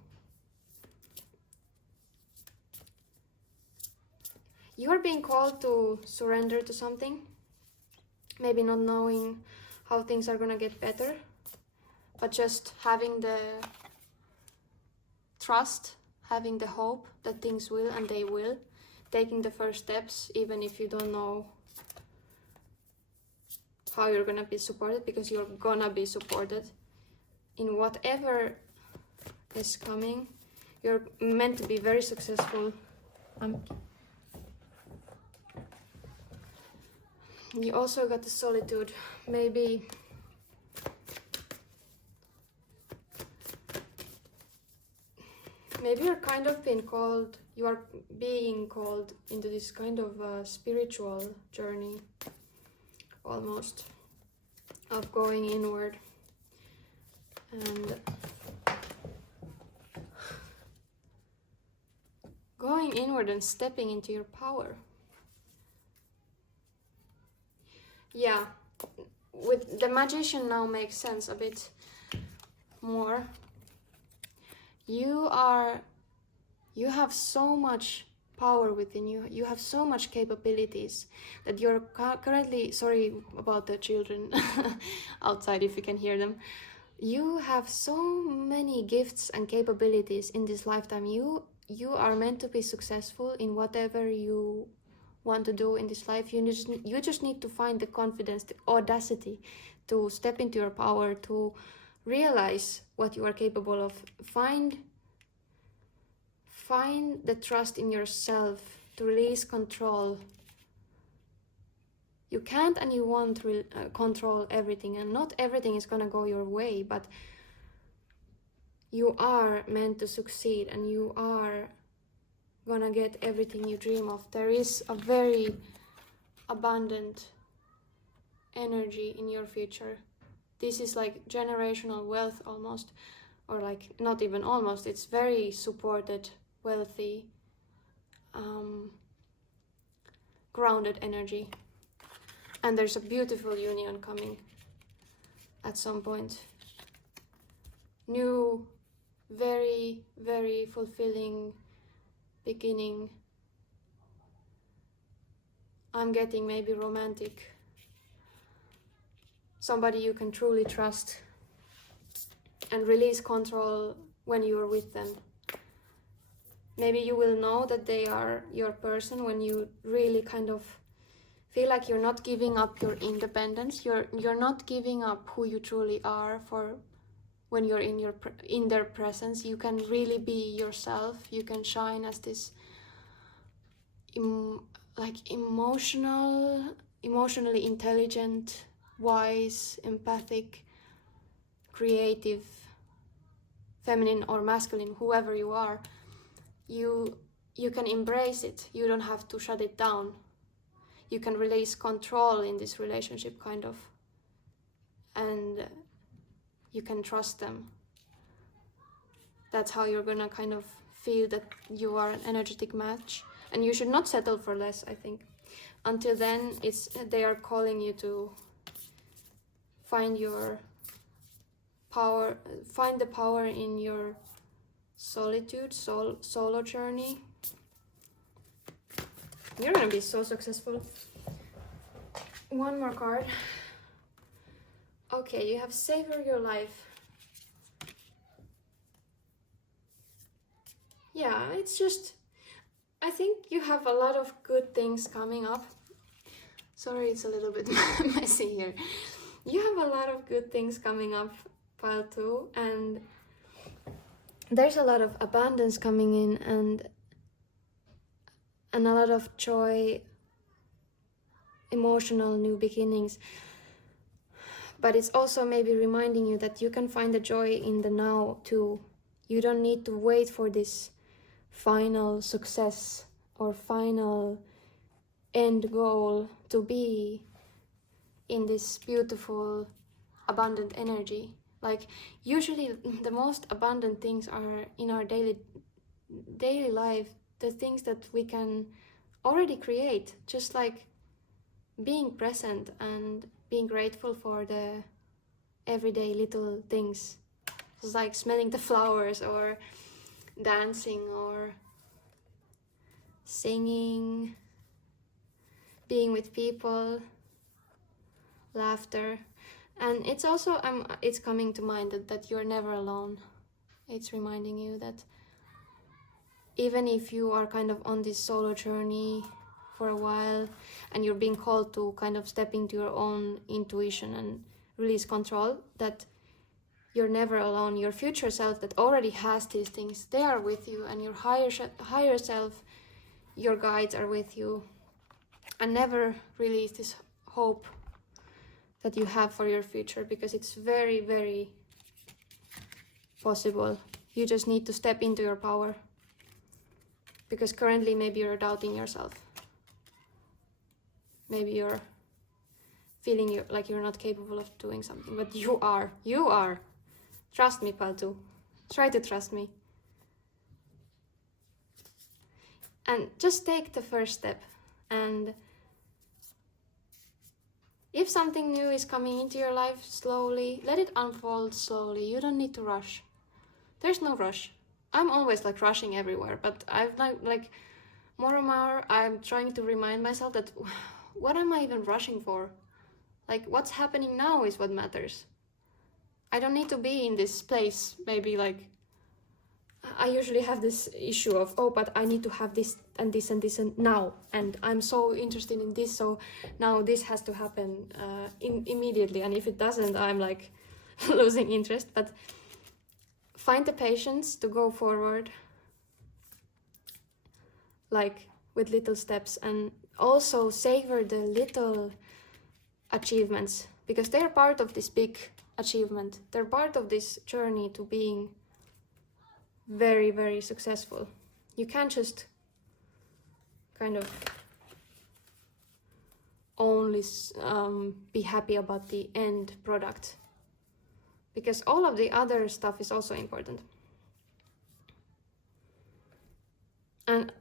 You're being called to surrender to something. Maybe not knowing how things are gonna get better, but just having the trust, having the hope that things will, and they will. Taking the first steps, even if you don't know how you're gonna be supported, because you're gonna be supported in whatever is coming. You're meant to be very successful. You also got the solitude. Maybe you're kind of you are being called into this kind of spiritual journey, almost, of going inward and stepping into your power. Yeah, with the magician now makes sense a bit more. You have so much power within you. You have so much capabilities that you're currently... Sorry about the children outside if you can hear them. You have so many gifts and capabilities in this lifetime. You are meant to be successful in whatever you want to do in this life. You just need to find the confidence, the audacity to step into your power, to realize what you are capable of. Find the trust in yourself, to release control. You can't and you won't control everything, and not everything is gonna go your way, but You are meant to succeed, and you are gonna get everything you dream of. There is a very abundant energy in your future. This is like generational wealth almost, or like not even almost, it's very supported, wealthy, grounded energy. And there's a beautiful union coming at some point. New, very, very fulfilling beginning. I'm getting maybe romantic. Somebody you can truly trust and release control when you are with them. Maybe you will know that they are your person when you really kind of feel like you're not giving up your independence. You're not giving up who you truly are for when you're in their presence. You can really be yourself. You can shine as this emotionally intelligent, wise, empathic, creative, feminine or masculine, whoever you are. You can embrace it. You don't have to shut it down. You can release control in this relationship, kind of, and you can trust them. That's how you're gonna kind of feel that you are an energetic match, and you should not settle for less, I think. Until then, they are calling you to find your power, find the power in your solitude, solo journey. You're gonna be so successful. One more card. Okay, you have savor your life. Yeah, it's just, I think you have a lot of good things coming up. Sorry, it's a little bit messy here. You have a lot of good things coming up, pile 2, and there's a lot of abundance coming in, and a lot of joy, emotional new beginnings. But it's also maybe reminding you that you can find the joy in the now too. You don't need to wait for this final success or final end goal to be in this beautiful, abundant energy. Like, usually the most abundant things are in our daily life, the things that we can already create, just like being present and being grateful for the everyday little things. It's like smelling the flowers, or dancing, or singing, being with people, laughter. And it's also it's coming to mind that you're never alone. It's reminding you that even if you are kind of on this solo journey for a while, and you're being called to kind of step into your own intuition and release control, that you're never alone. Your future self that already has these things, they are with you, and your higher self, your guides are with you. And never release this hope that you have for your future, because it's very, very possible. You just need to step into your power, because currently maybe you're doubting yourself. Maybe you're feeling like you're not capable of doing something, but you are. Trust me, Paltu. Try to trust me. And just take the first step. And if something new is coming into your life, slowly, let it unfold slowly. You don't need to rush. There's no rush. I'm always like rushing everywhere, but I've like more and more I'm trying to remind myself that what am I even rushing for? Like, what's happening now is what matters. I don't need to be in this place. Maybe like I usually have this issue of, oh, but I need to have this and this and this and now, and I'm so interested in this, so now this has to happen immediately, and if it doesn't, I'm like losing interest. But find the patience to go forward, like with little steps, and also savor the little achievements, because they're part of this big achievement. They're part of this journey to being very, very successful. You can't just kind of only be happy about the end product, because all of the other stuff is also important. And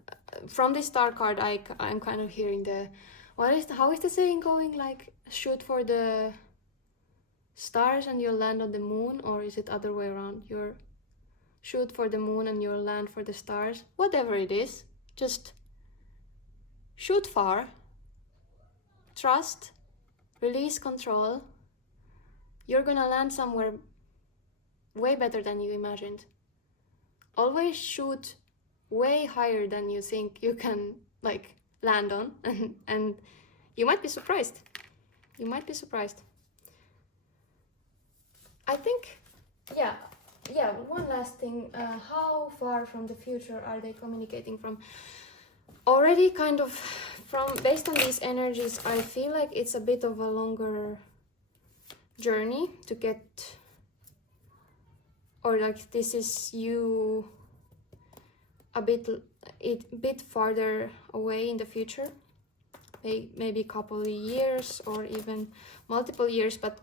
from this star card, I'm kind of hearing how is the saying going? Like, shoot for the stars and you'll land on the moon, or is it other way around? You're shoot for the moon and you'll land for the stars. Whatever it is, just shoot far, trust, release control. You're gonna land somewhere way better than you imagined. Always shoot way higher than you think you can like land on, and you might be surprised. You might be surprised. I think, yeah, one last thing. How far from the future are they communicating from? Already kind of based on these energies, I feel like it's a bit of a longer journey to get, or like this is you a bit farther away in the future, maybe a couple of years or even multiple years. But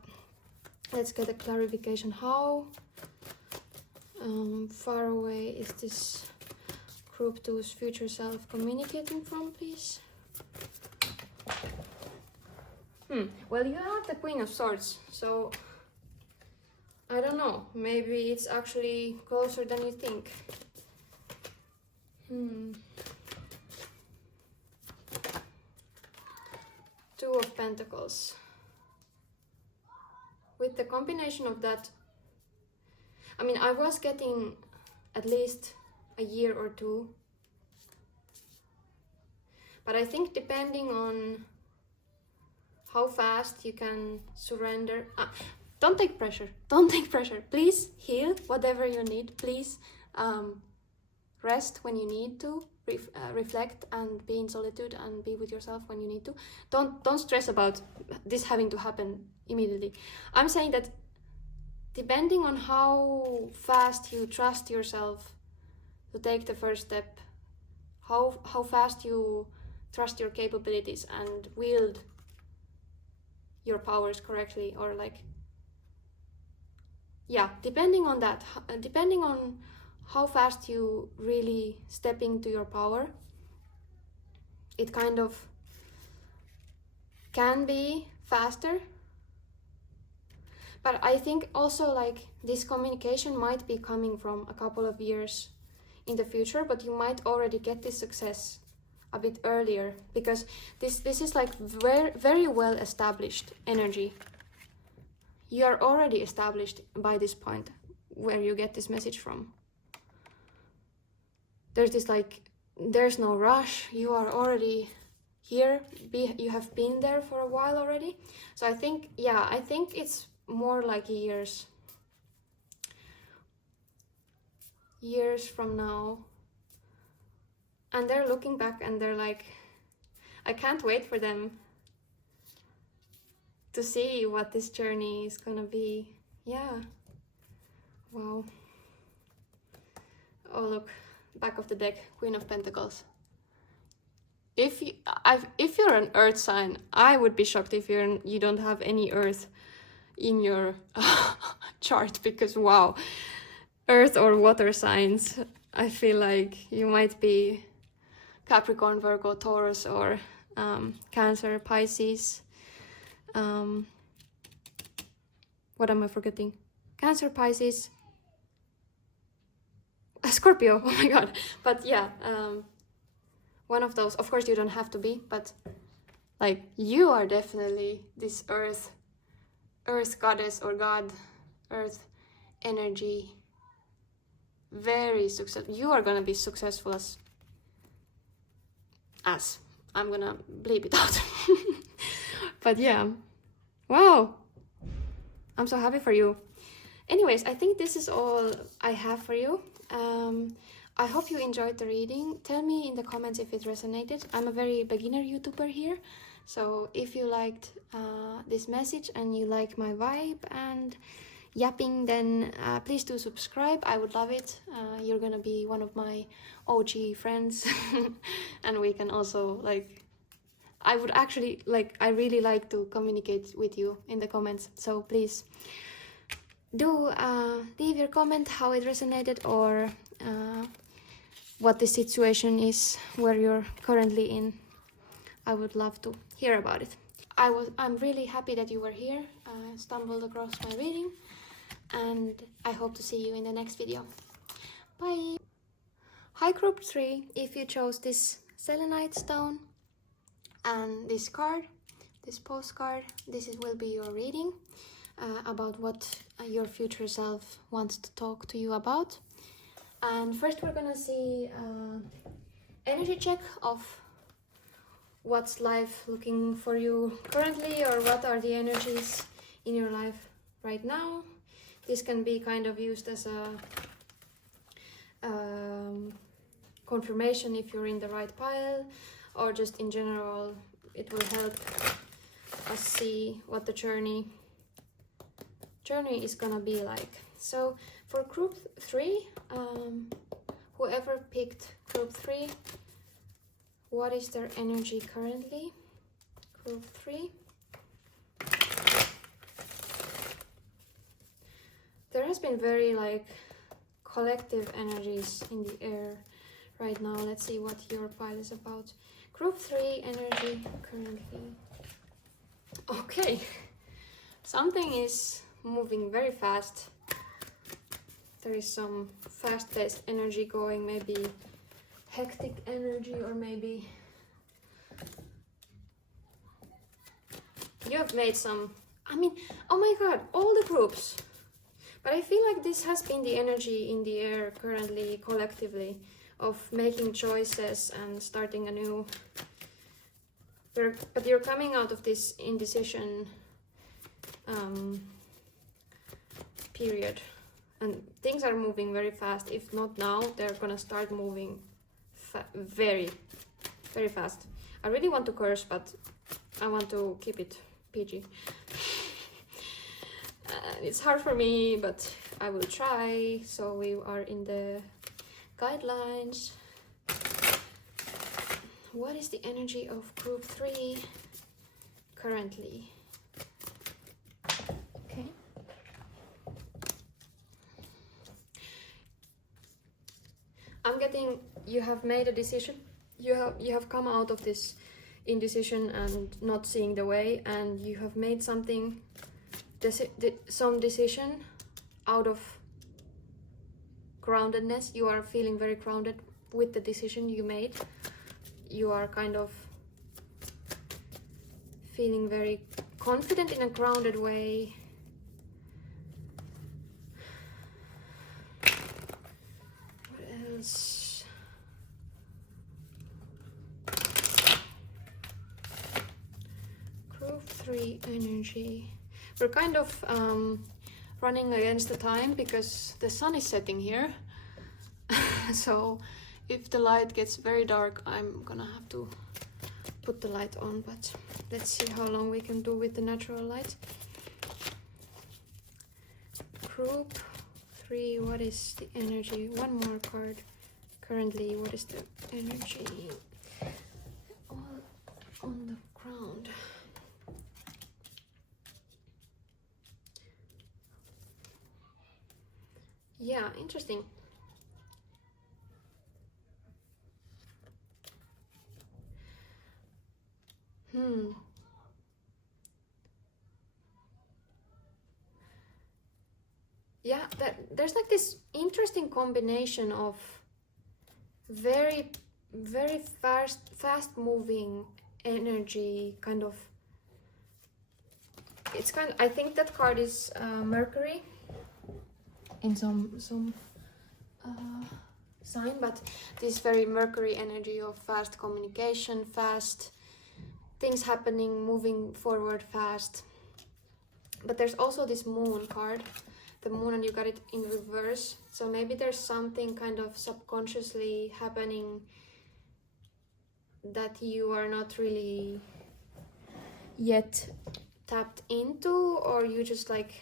let's get a clarification. How far away is this group 2's future self communicating from, please? Well, you have the Queen of Swords, so I don't know, maybe it's actually closer than you think. Two of Pentacles. With the combination of that, I mean, I was getting at least a year or two, but I think depending on how fast you can surrender. Don't take pressure. Don't take pressure. Please heal whatever you need. Please rest when you need to. Reflect and be in solitude and be with yourself when you need to. Don't stress about this having to happen immediately. I'm saying that depending on how fast you trust yourself to take the first step, how fast you trust your capabilities and wield your powers correctly, or like, yeah, depending on that, depending on how fast you really step into your power, it kind of can be faster. But I think also like this communication might be coming from a couple of years in the future, but you might already get this success a bit earlier, because this is like very, very well established energy. You are already established by this point where you get this message from. There's this like, there's no rush. You are already here. You have been there for a while already. So I think, yeah, I think it's more like years from now. And they're looking back and they're like, I can't wait for them to see what this journey is gonna be. Yeah. Wow. Oh, look, back of the deck, Queen of Pentacles. If you're an earth sign, I would be shocked if you don't have any earth in your chart, because wow, earth or water signs, I feel like you might be Capricorn, Virgo, Taurus, or Cancer, Pisces. What am I forgetting? Cancer, Pisces, Scorpio, oh my god. But yeah, one of those. Of course you don't have to be, but like you are definitely this earth goddess or god, earth energy. Very successful. You are gonna be successful as I'm gonna bleep it out. But yeah, wow, I'm so happy for you. Anyways, I think this is all I have for you. I hope you enjoyed the reading. Tell me in the comments if it resonated. I'm a very beginner YouTuber here, so if you liked this message and you like my vibe and yapping, then please do subscribe. I would love it. You're gonna be one of my OG friends. And we can also like, I would actually like, I really like to communicate with you in the comments, so please do leave your comment how it resonated, or what the situation is where you're currently in. I would love to hear about it. I'm really happy that you were here, stumbled across my reading, and I hope to see you in the next video. Bye! Hi Group 3, if you chose this selenite stone and this card, this postcard, will be your reading about what your future self wants to talk to you about. And first we're gonna see energy check of what's life looking for you currently, or what are the energies in your life right now. This can be kind of used as a confirmation if you're in the right pile, or just in general it will help us see what the journey is gonna be like. So for group 3, whoever picked group 3, what is their energy currently? Group 3. There has been very like collective energies in the air right now. Let's see what your pile is about. Group 3 energy currently. Okay, something is moving very fast. There is some fast-paced energy going, maybe hectic energy, or maybe you have made some, I mean, oh my god, all the groups. But I feel like this has been the energy in the air currently, collectively, of making choices and starting anew. But you're coming out of this indecision period, and things are moving very fast. If not now, they're gonna start moving very, very fast. I really want to curse, but I want to keep it PG. It's hard for me, but I will try. So we are in the guidelines. What is the energy of group 3 currently? Okay. I'm getting, you have made a decision. You have come out of this indecision and not seeing the way, and you have made something, some decision out of groundedness. You are feeling very grounded with the decision you made. You are kind of feeling very confident in a grounded way. What else? Group 3 energy. We're kind of running against the time because the sun is setting here. So if the light gets very dark, I'm gonna have to put the light on, but let's see how long we can do with the natural light. Group 3, what is the energy? One more card. Currently, what is the energy? All on the ground. Yeah, interesting. Yeah, there's like this interesting combination of very, very fast moving energy, kind of. It's kind of, I think that card is Mercury in some sign, but this very Mercury energy of fast communication, fast things happening, moving forward fast. But there's also this Moon card, the Moon, and you got it in reverse. So maybe there's something kind of subconsciously happening that you are not really yet tapped into, or you just like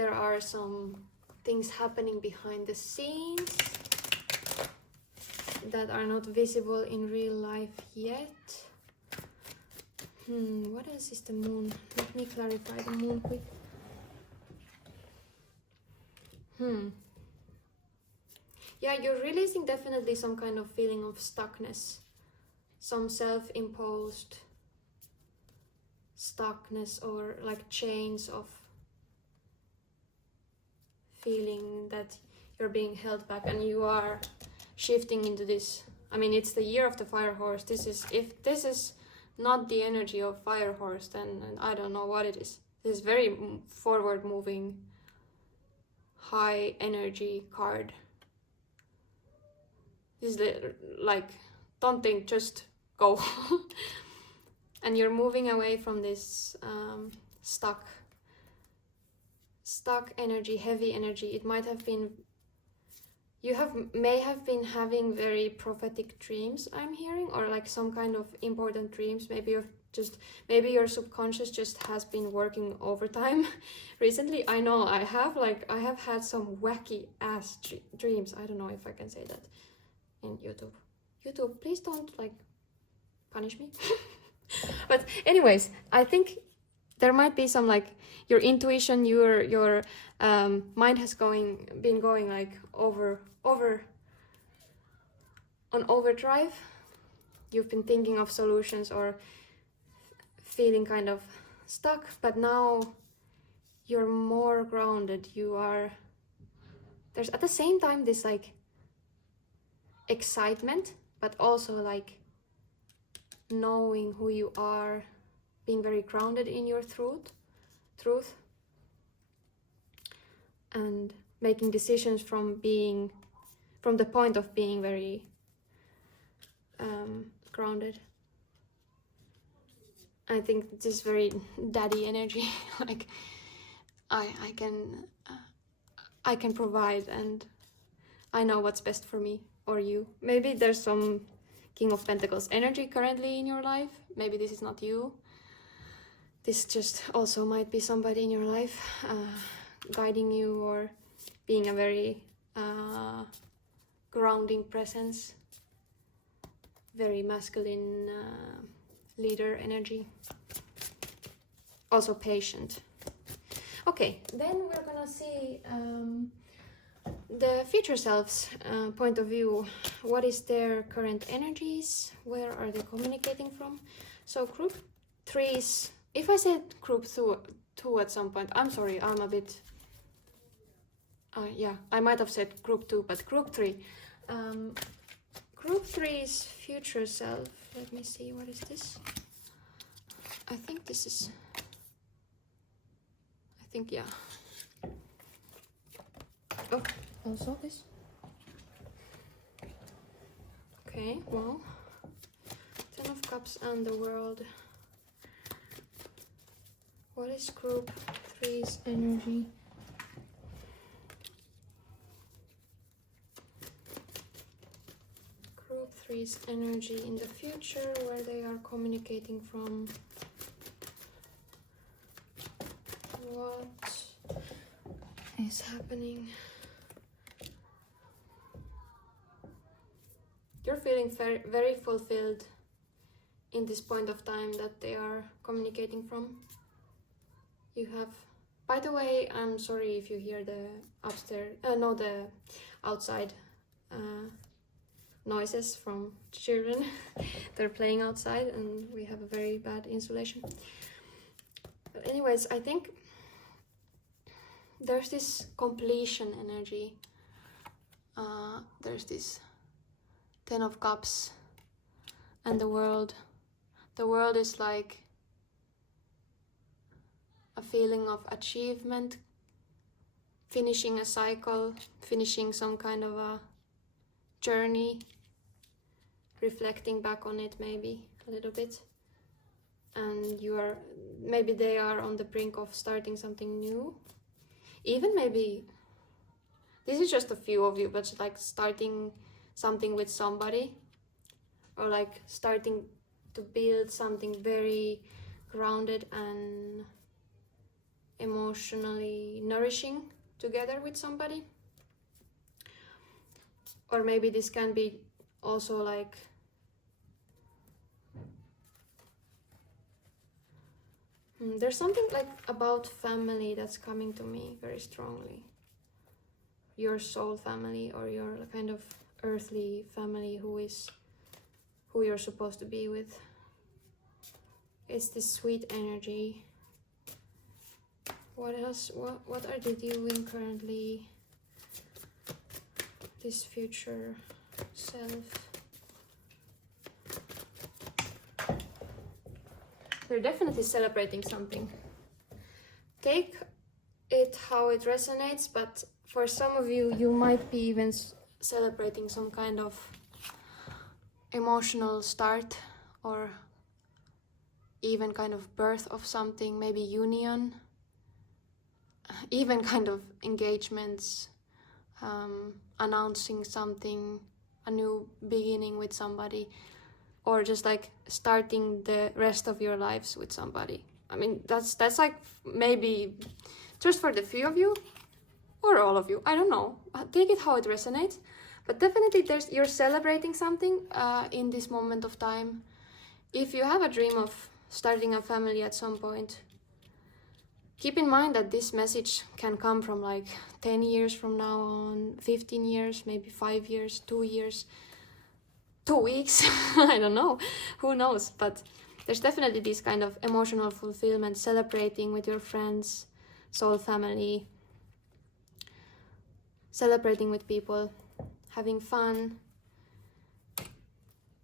there are some things happening behind the scenes that are not visible in real life yet. What else is the moon? Let me clarify the moon quick. Yeah, you're releasing definitely some kind of feeling of stuckness, some self-imposed stuckness, or like chains of feeling that you're being held back, and you are shifting into this. I mean, it's the year of the fire horse. If this is not the energy of fire horse, then I don't know what it is. This is very forward moving, high energy card. This is like, don't think, just go. And you're moving away from this stuck energy, heavy energy. It might have been, may have been having very prophetic dreams, I'm hearing, or like some kind of important dreams. Maybe your subconscious just has been working overtime recently. I know I have had some wacky ass dreams. I don't know if I can say that in YouTube, please don't like punish me. But anyways, I think there might be some like your intuition, your mind has been going like on overdrive. You've been thinking of solutions or feeling kind of stuck, but now you're more grounded. There's at the same time this like excitement, but also like knowing who you are, being very grounded in your truth, and making decisions from the point of being very grounded. I think this is very daddy energy. Like I can provide, and I know what's best for me or you. Maybe there's some King of Pentacles energy currently in your life. Maybe this is not you. This just also might be somebody in your life guiding you or being a very grounding presence, very masculine leader energy, also patient. Okay, then we're gonna see the future self's point of view. What is their current energies? Where are they communicating from? So group 3s, if I said group 2 at some point, I'm sorry, I'm a bit yeah, I might have said group 2, but group 3. Group 3's future self. Let me see, what is this? I think this is, yeah. Oh, also this. Okay, well, 10 of Cups and the World. What is group 3's energy? Group 3's energy in the future, where they are communicating from. What is happening? You're feeling very, very fulfilled in this point of time that they are communicating from. You have, by the way, I'm sorry if you hear the upstairs, the outside noises from children. They're playing outside and we have a very bad insulation. But anyways, I think there's this completion energy. There's this 10 of Cups and the World. The World is like a feeling of achievement, finishing a cycle, finishing some kind of a journey, reflecting back on it maybe a little bit. And maybe they are on the brink of starting something new. Even maybe, this is just a few of you, but like starting something with somebody, or like starting to build something very grounded and emotionally nourishing together with somebody. Or maybe this can be also like there's something like about family that's coming to me very strongly. Your soul family, or your kind of earthly family who you're supposed to be with. It's this sweet energy. What else? What are they doing currently? This future self. They're definitely celebrating something. Take it how it resonates, but for some of you, you might be even celebrating some kind of emotional start, or even kind of birth of something, maybe union, even kind of engagements, announcing something, a new beginning with somebody, or just like starting the rest of your lives with somebody. I mean, that's like maybe just for the few of you, or all of you, I don't know. Take it how it resonates, but definitely you're celebrating something in this moment of time. If you have a dream of starting a family at some point, keep in mind that this message can come from like 10 years from now on, 15 years, maybe 5 years, 2 years, 2 weeks, I don't know, who knows, but there's definitely this kind of emotional fulfillment, celebrating with your friends, soul family, celebrating with people, having fun.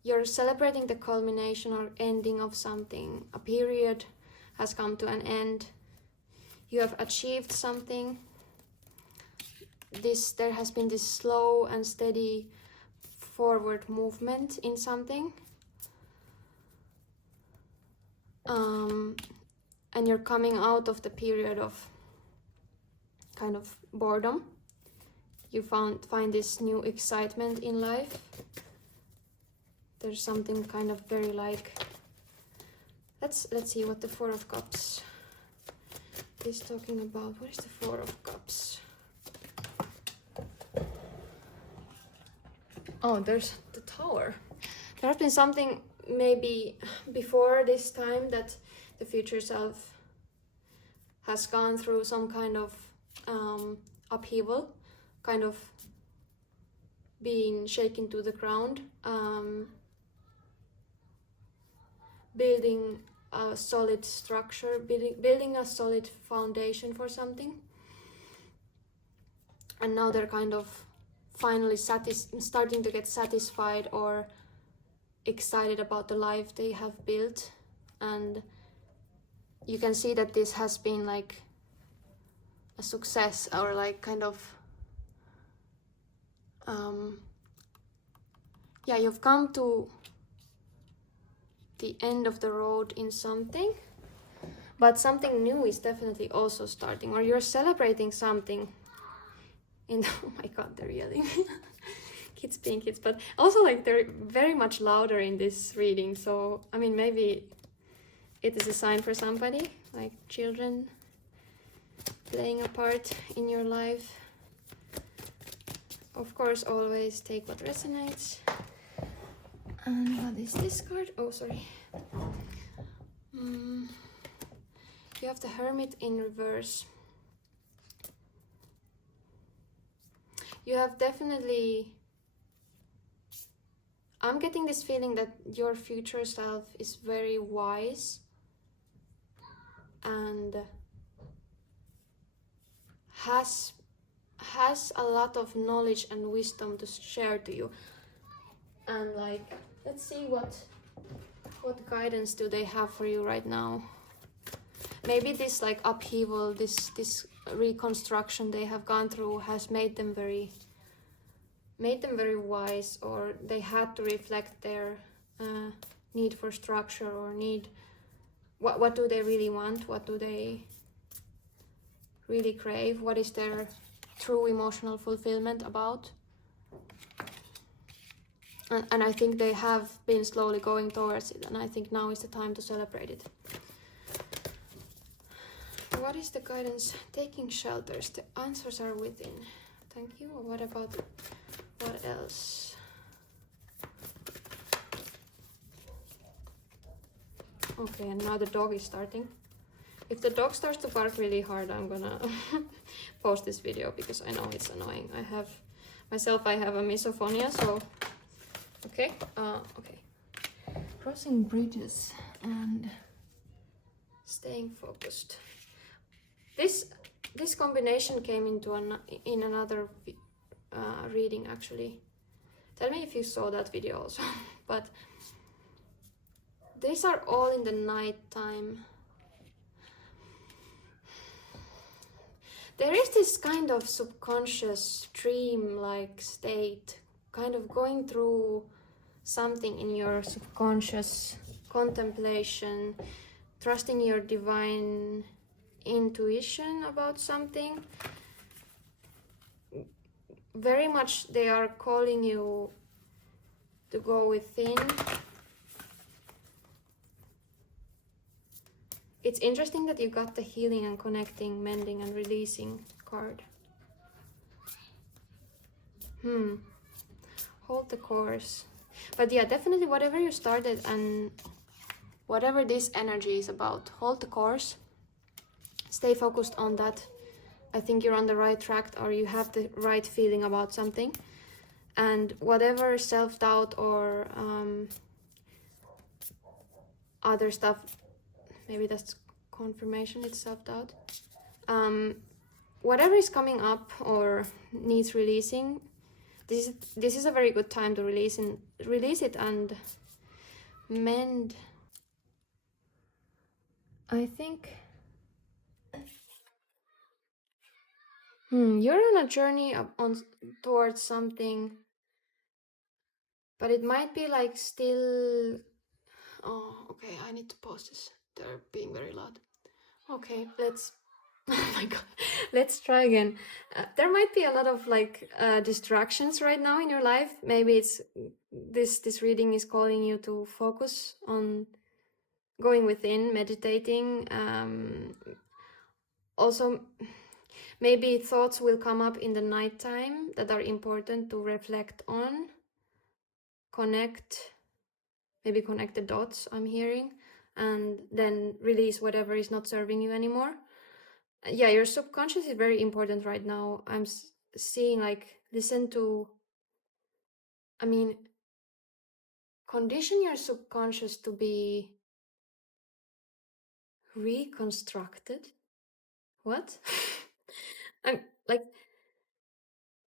You're celebrating the culmination or ending of something. A period has come to an end. You have achieved something. There has been this slow and steady forward movement in something. And you're coming out of the period of kind of boredom. You find this new excitement in life. There's something kind of very like, let's see what the Four of Cups is talking about. What is the Four of Cups? Oh, there's the Tower. There has been something maybe before this time that the future self has gone through some kind of upheaval, kind of being shaken to the ground, building a solid structure, building a solid foundation for something. And now they're kind of finally starting to get satisfied or excited about the life they have built. And you can see that this has been like a success, or like kind of yeah, you've come to the end of the road in something, but something new is definitely also starting, or you're celebrating something in oh my god, they're yelling. Kids being kids, but also like they're very much louder in this reading, so I mean, maybe it is a sign for somebody, like children playing a part in your life. Of course, always take what resonates. And what is this card? Oh, sorry. You have the Hermit in reverse. You have definitely... I'm getting this feeling that your future self is very wise and has a lot of knowledge and wisdom to share to you. And like, let's see what guidance do they have for you right now. Maybe this like upheaval, this reconstruction they have gone through has made them very wise, or they had to reflect their need for structure, or need what do they really want, what do they really crave, what is their true emotional fulfillment about. And I think they have been slowly going towards it, and I think now is the time to celebrate it. what is the guidance? Taking shelters. The answers are within. Thank you. What about what else? Okay, and now the dog is starting. If the dog starts to bark really hard, I'm gonna post this video because I know it's annoying. I have a misophonia, so okay. Okay. Crossing bridges and staying focused. This combination came into in another reading actually. Tell me if you saw that video also. But these are all in the night time. There is this kind of subconscious dream-like state, kind of going through something in your subconscious contemplation, trusting your divine intuition about something. Very much they are calling you to go within. It's interesting that you got the healing and connecting, mending and releasing card. Hold the course. But yeah, definitely whatever you started and whatever this energy is about, hold the course. Stay focused on that. I think you're on the right track, or you have the right feeling about something. And whatever self-doubt or other stuff, maybe that's confirmation, it's self-doubt. Whatever is coming up or needs releasing, this is a very good time to release it and mend. I think you're on a journey towards something, but it might be like still. Oh, okay, I need to pause this. They're being very loud. Okay, let's. Oh my god, let's try again. There might be a lot of like distractions right now in your life. Maybe it's this reading is calling you to focus on going within, meditating. Also, maybe thoughts will come up in the nighttime that are important to reflect on, maybe connect the dots I'm hearing, and then release whatever is not serving you anymore. Yeah, your subconscious is very important right now. I'm seeing like, listen to, I mean, condition your subconscious to be reconstructed. What? I'm like,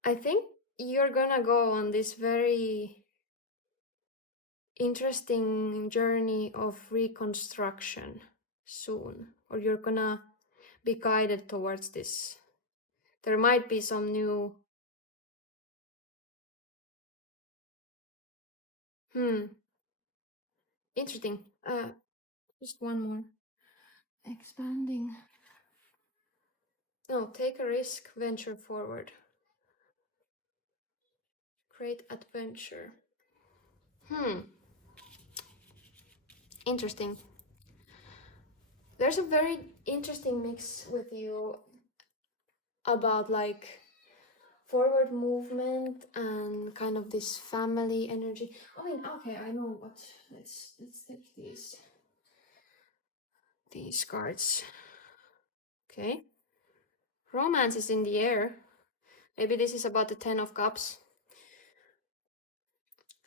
I think you're gonna go on this very interesting journey of reconstruction soon, or you're gonna be guided towards this. There might be some new interesting. Just one more. Expanding. No, take a risk, venture forward. Great adventure. Interesting. There's a very interesting mix with you about like forward movement and kind of this family energy. I mean, okay, I know what. Let's take these cards. Okay. Romance is in the air. Maybe this is about the 10 of Cups.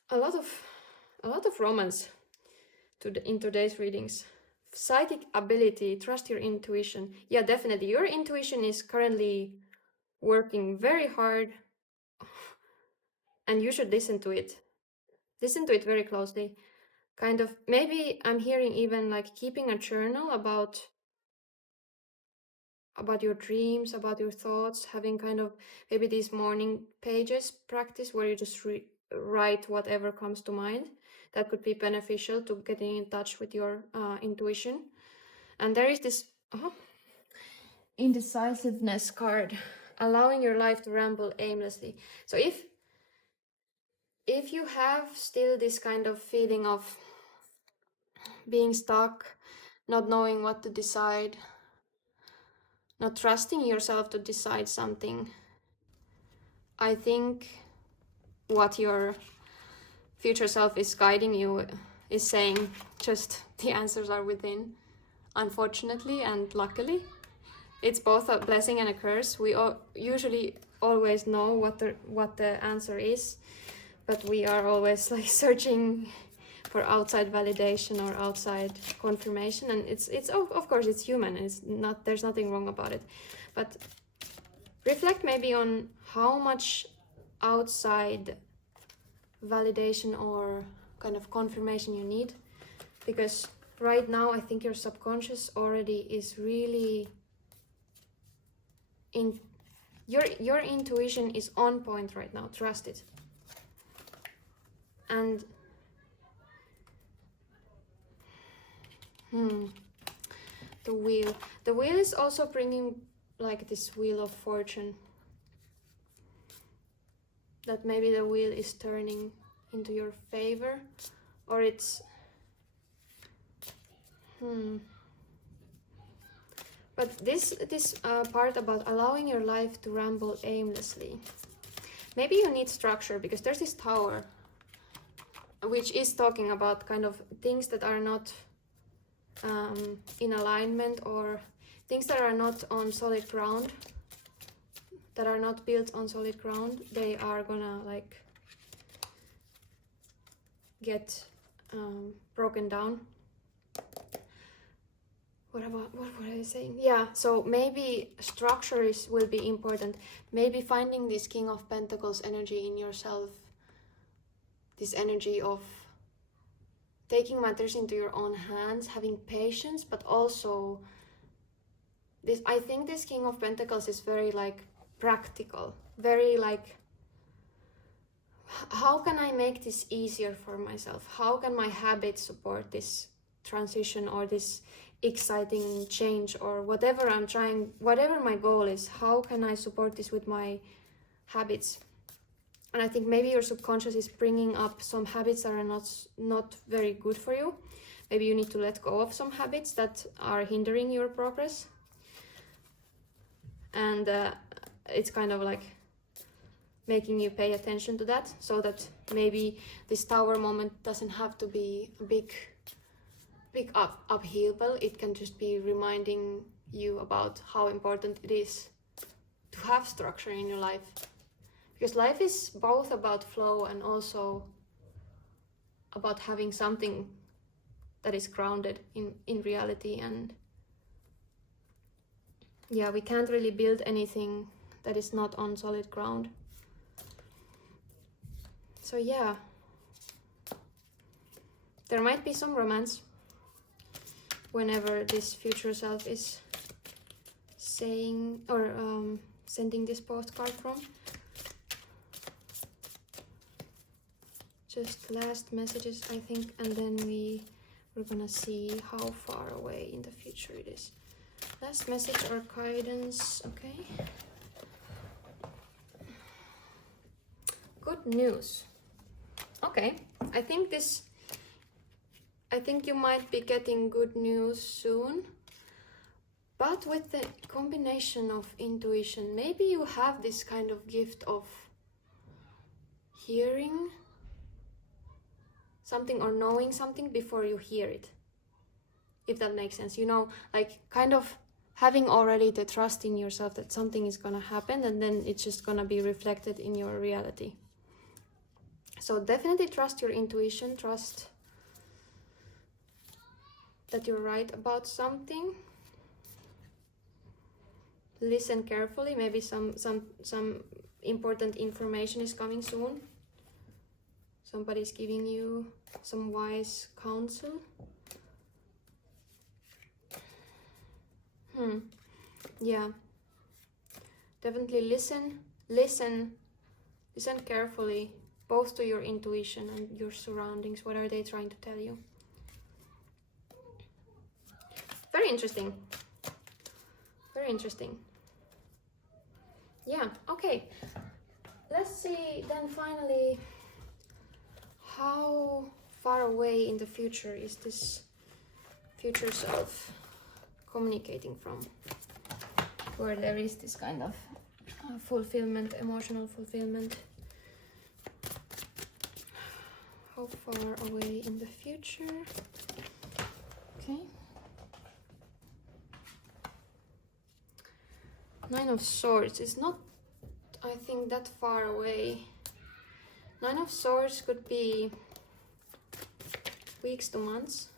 A lot of romance in today's readings. Psychic ability, trust your intuition. Yeah, definitely. Your intuition is currently working very hard, and you should listen to it. Listen to it very closely. Kind of, maybe I'm hearing even like keeping a journal about your dreams, about your thoughts, having kind of maybe these morning pages practice where you just write whatever comes to mind. That could be beneficial to getting in touch with your intuition. And there is this indecisiveness card, allowing your life to ramble aimlessly. So if you have still this kind of feeling of being stuck, not knowing what to decide, not trusting yourself to decide something. I think what your future self is guiding you is saying just the answers are within, unfortunately and luckily. It's both a blessing and a curse. We usually always know what the answer is, but we are always like searching for outside validation or outside confirmation, and it's of course it's human, and there's nothing wrong about it. But reflect maybe on how much outside validation or kind of confirmation you need, because right now I think your subconscious already is really in your intuition is on point right now. Trust it. And the wheel is also bringing like this wheel of fortune, that maybe the wheel is turning into your favor, or it's but this part about allowing your life to ramble aimlessly, maybe you need structure, because there's this tower which is talking about kind of things that are not in alignment, or things that are not on solid ground, that are not built on solid ground. They are gonna like get broken down. What was I saying? Yeah, so maybe structure will be important. Maybe finding this King of Pentacles energy in yourself, this energy of taking matters into your own hands, having patience, but also this, I think this King of Pentacles is very like practical, very like, how can I make this easier for myself? How can my habits support this transition or this exciting change, or whatever I'm trying, whatever my goal is, how can I support this with my habits? And I think maybe your subconscious is bringing up some habits that are not very good for you. Maybe you need to let go of some habits that are hindering your progress. And it's kind of like making you pay attention to that, so that maybe this tower moment doesn't have to be a big upheaval. It can just be reminding you about how important it is to have structure in your life, because life is both about flow and also about having something that is grounded in reality. And yeah, we can't really build anything that is not on solid ground. So yeah, there might be some romance whenever this future self is saying or sending this postcard from. Just last messages, I think, and then we're gonna see how far away in the future it is. Last message or guidance, okay. Good news. Okay, I think you might be getting good news soon, but with the combination of intuition, maybe you have this kind of gift of hearing something or knowing something before you hear it, if that makes sense. You know, like kind of having already the trust in yourself that something is gonna happen, and then it's just gonna be reflected in your reality. So definitely trust your intuition, trust that you're right about something. Listen carefully, maybe some important information is coming soon. Somebody's giving you some wise counsel. Yeah, definitely listen carefully, both to your intuition and your surroundings. What are they trying to tell you? Very interesting. Very interesting. Yeah, okay. Let's see then finally, how far away in the future is this future self communicating from? where there is this kind of fulfillment, emotional fulfillment. How far away in the future? Okay. Nine of Swords is not, I think, that far away. Nine of Swords could be weeks to months.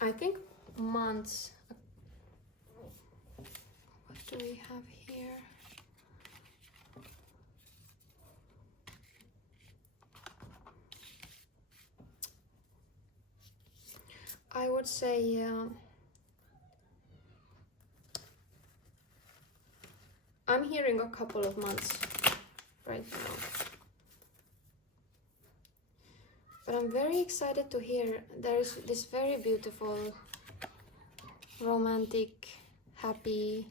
I think months. What do we have here? I would say I'm hearing a couple of months right now. But I'm very excited to hear there's this very beautiful, romantic, happy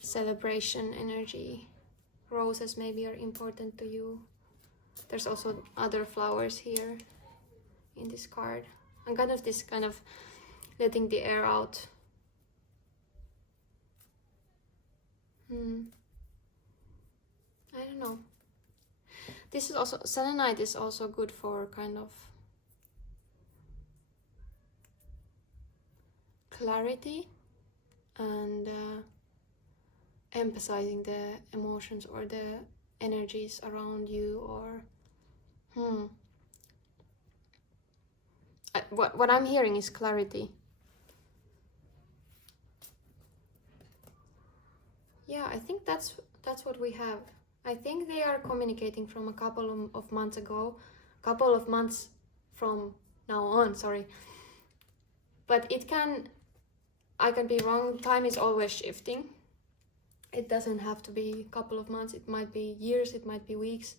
celebration energy. Roses maybe are important to you. There's also other flowers here in this card. And kind of letting the air out. I don't know. This is also, selenite is also good for kind of clarity and emphasizing the emotions or the energies around you, or what I'm hearing is clarity. Yeah, I think that's what we have. I think they are communicating from a couple of months ago, couple of months from now on, sorry. But I can be wrong, time is always shifting. It doesn't have to be a couple of months, it might be years, it might be weeks.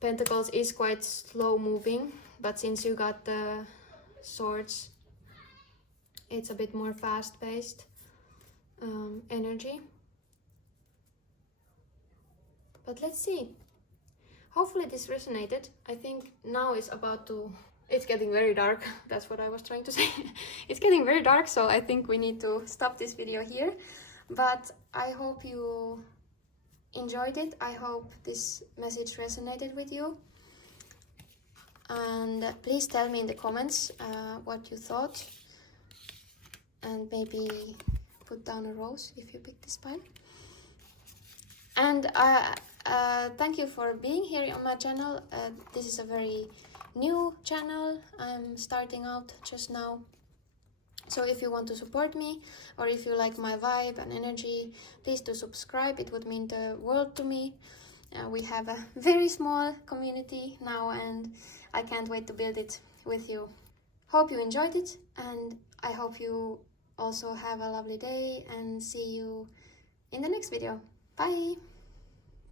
Pentacles is quite slow moving, but since you got the Swords, it's a bit more fast-paced energy. But let's see. Hopefully this resonated. I think now it's getting very dark. That's what I was trying to say. It's getting very dark, so I think we need to stop this video here. But I hope you enjoyed it. I hope this message resonated with you. And please tell me in the comments what you thought. And maybe put down a rose if you picked this pile. And thank you for being here on my channel. This is a very new channel. I'm starting out just now. So if you want to support me, or if you like my vibe and energy, please do subscribe. It would mean the world to me. We have a very small community now, and I can't wait to build it with you. Hope you enjoyed it, and I hope you also have a lovely day, and see you in the next video. Bye!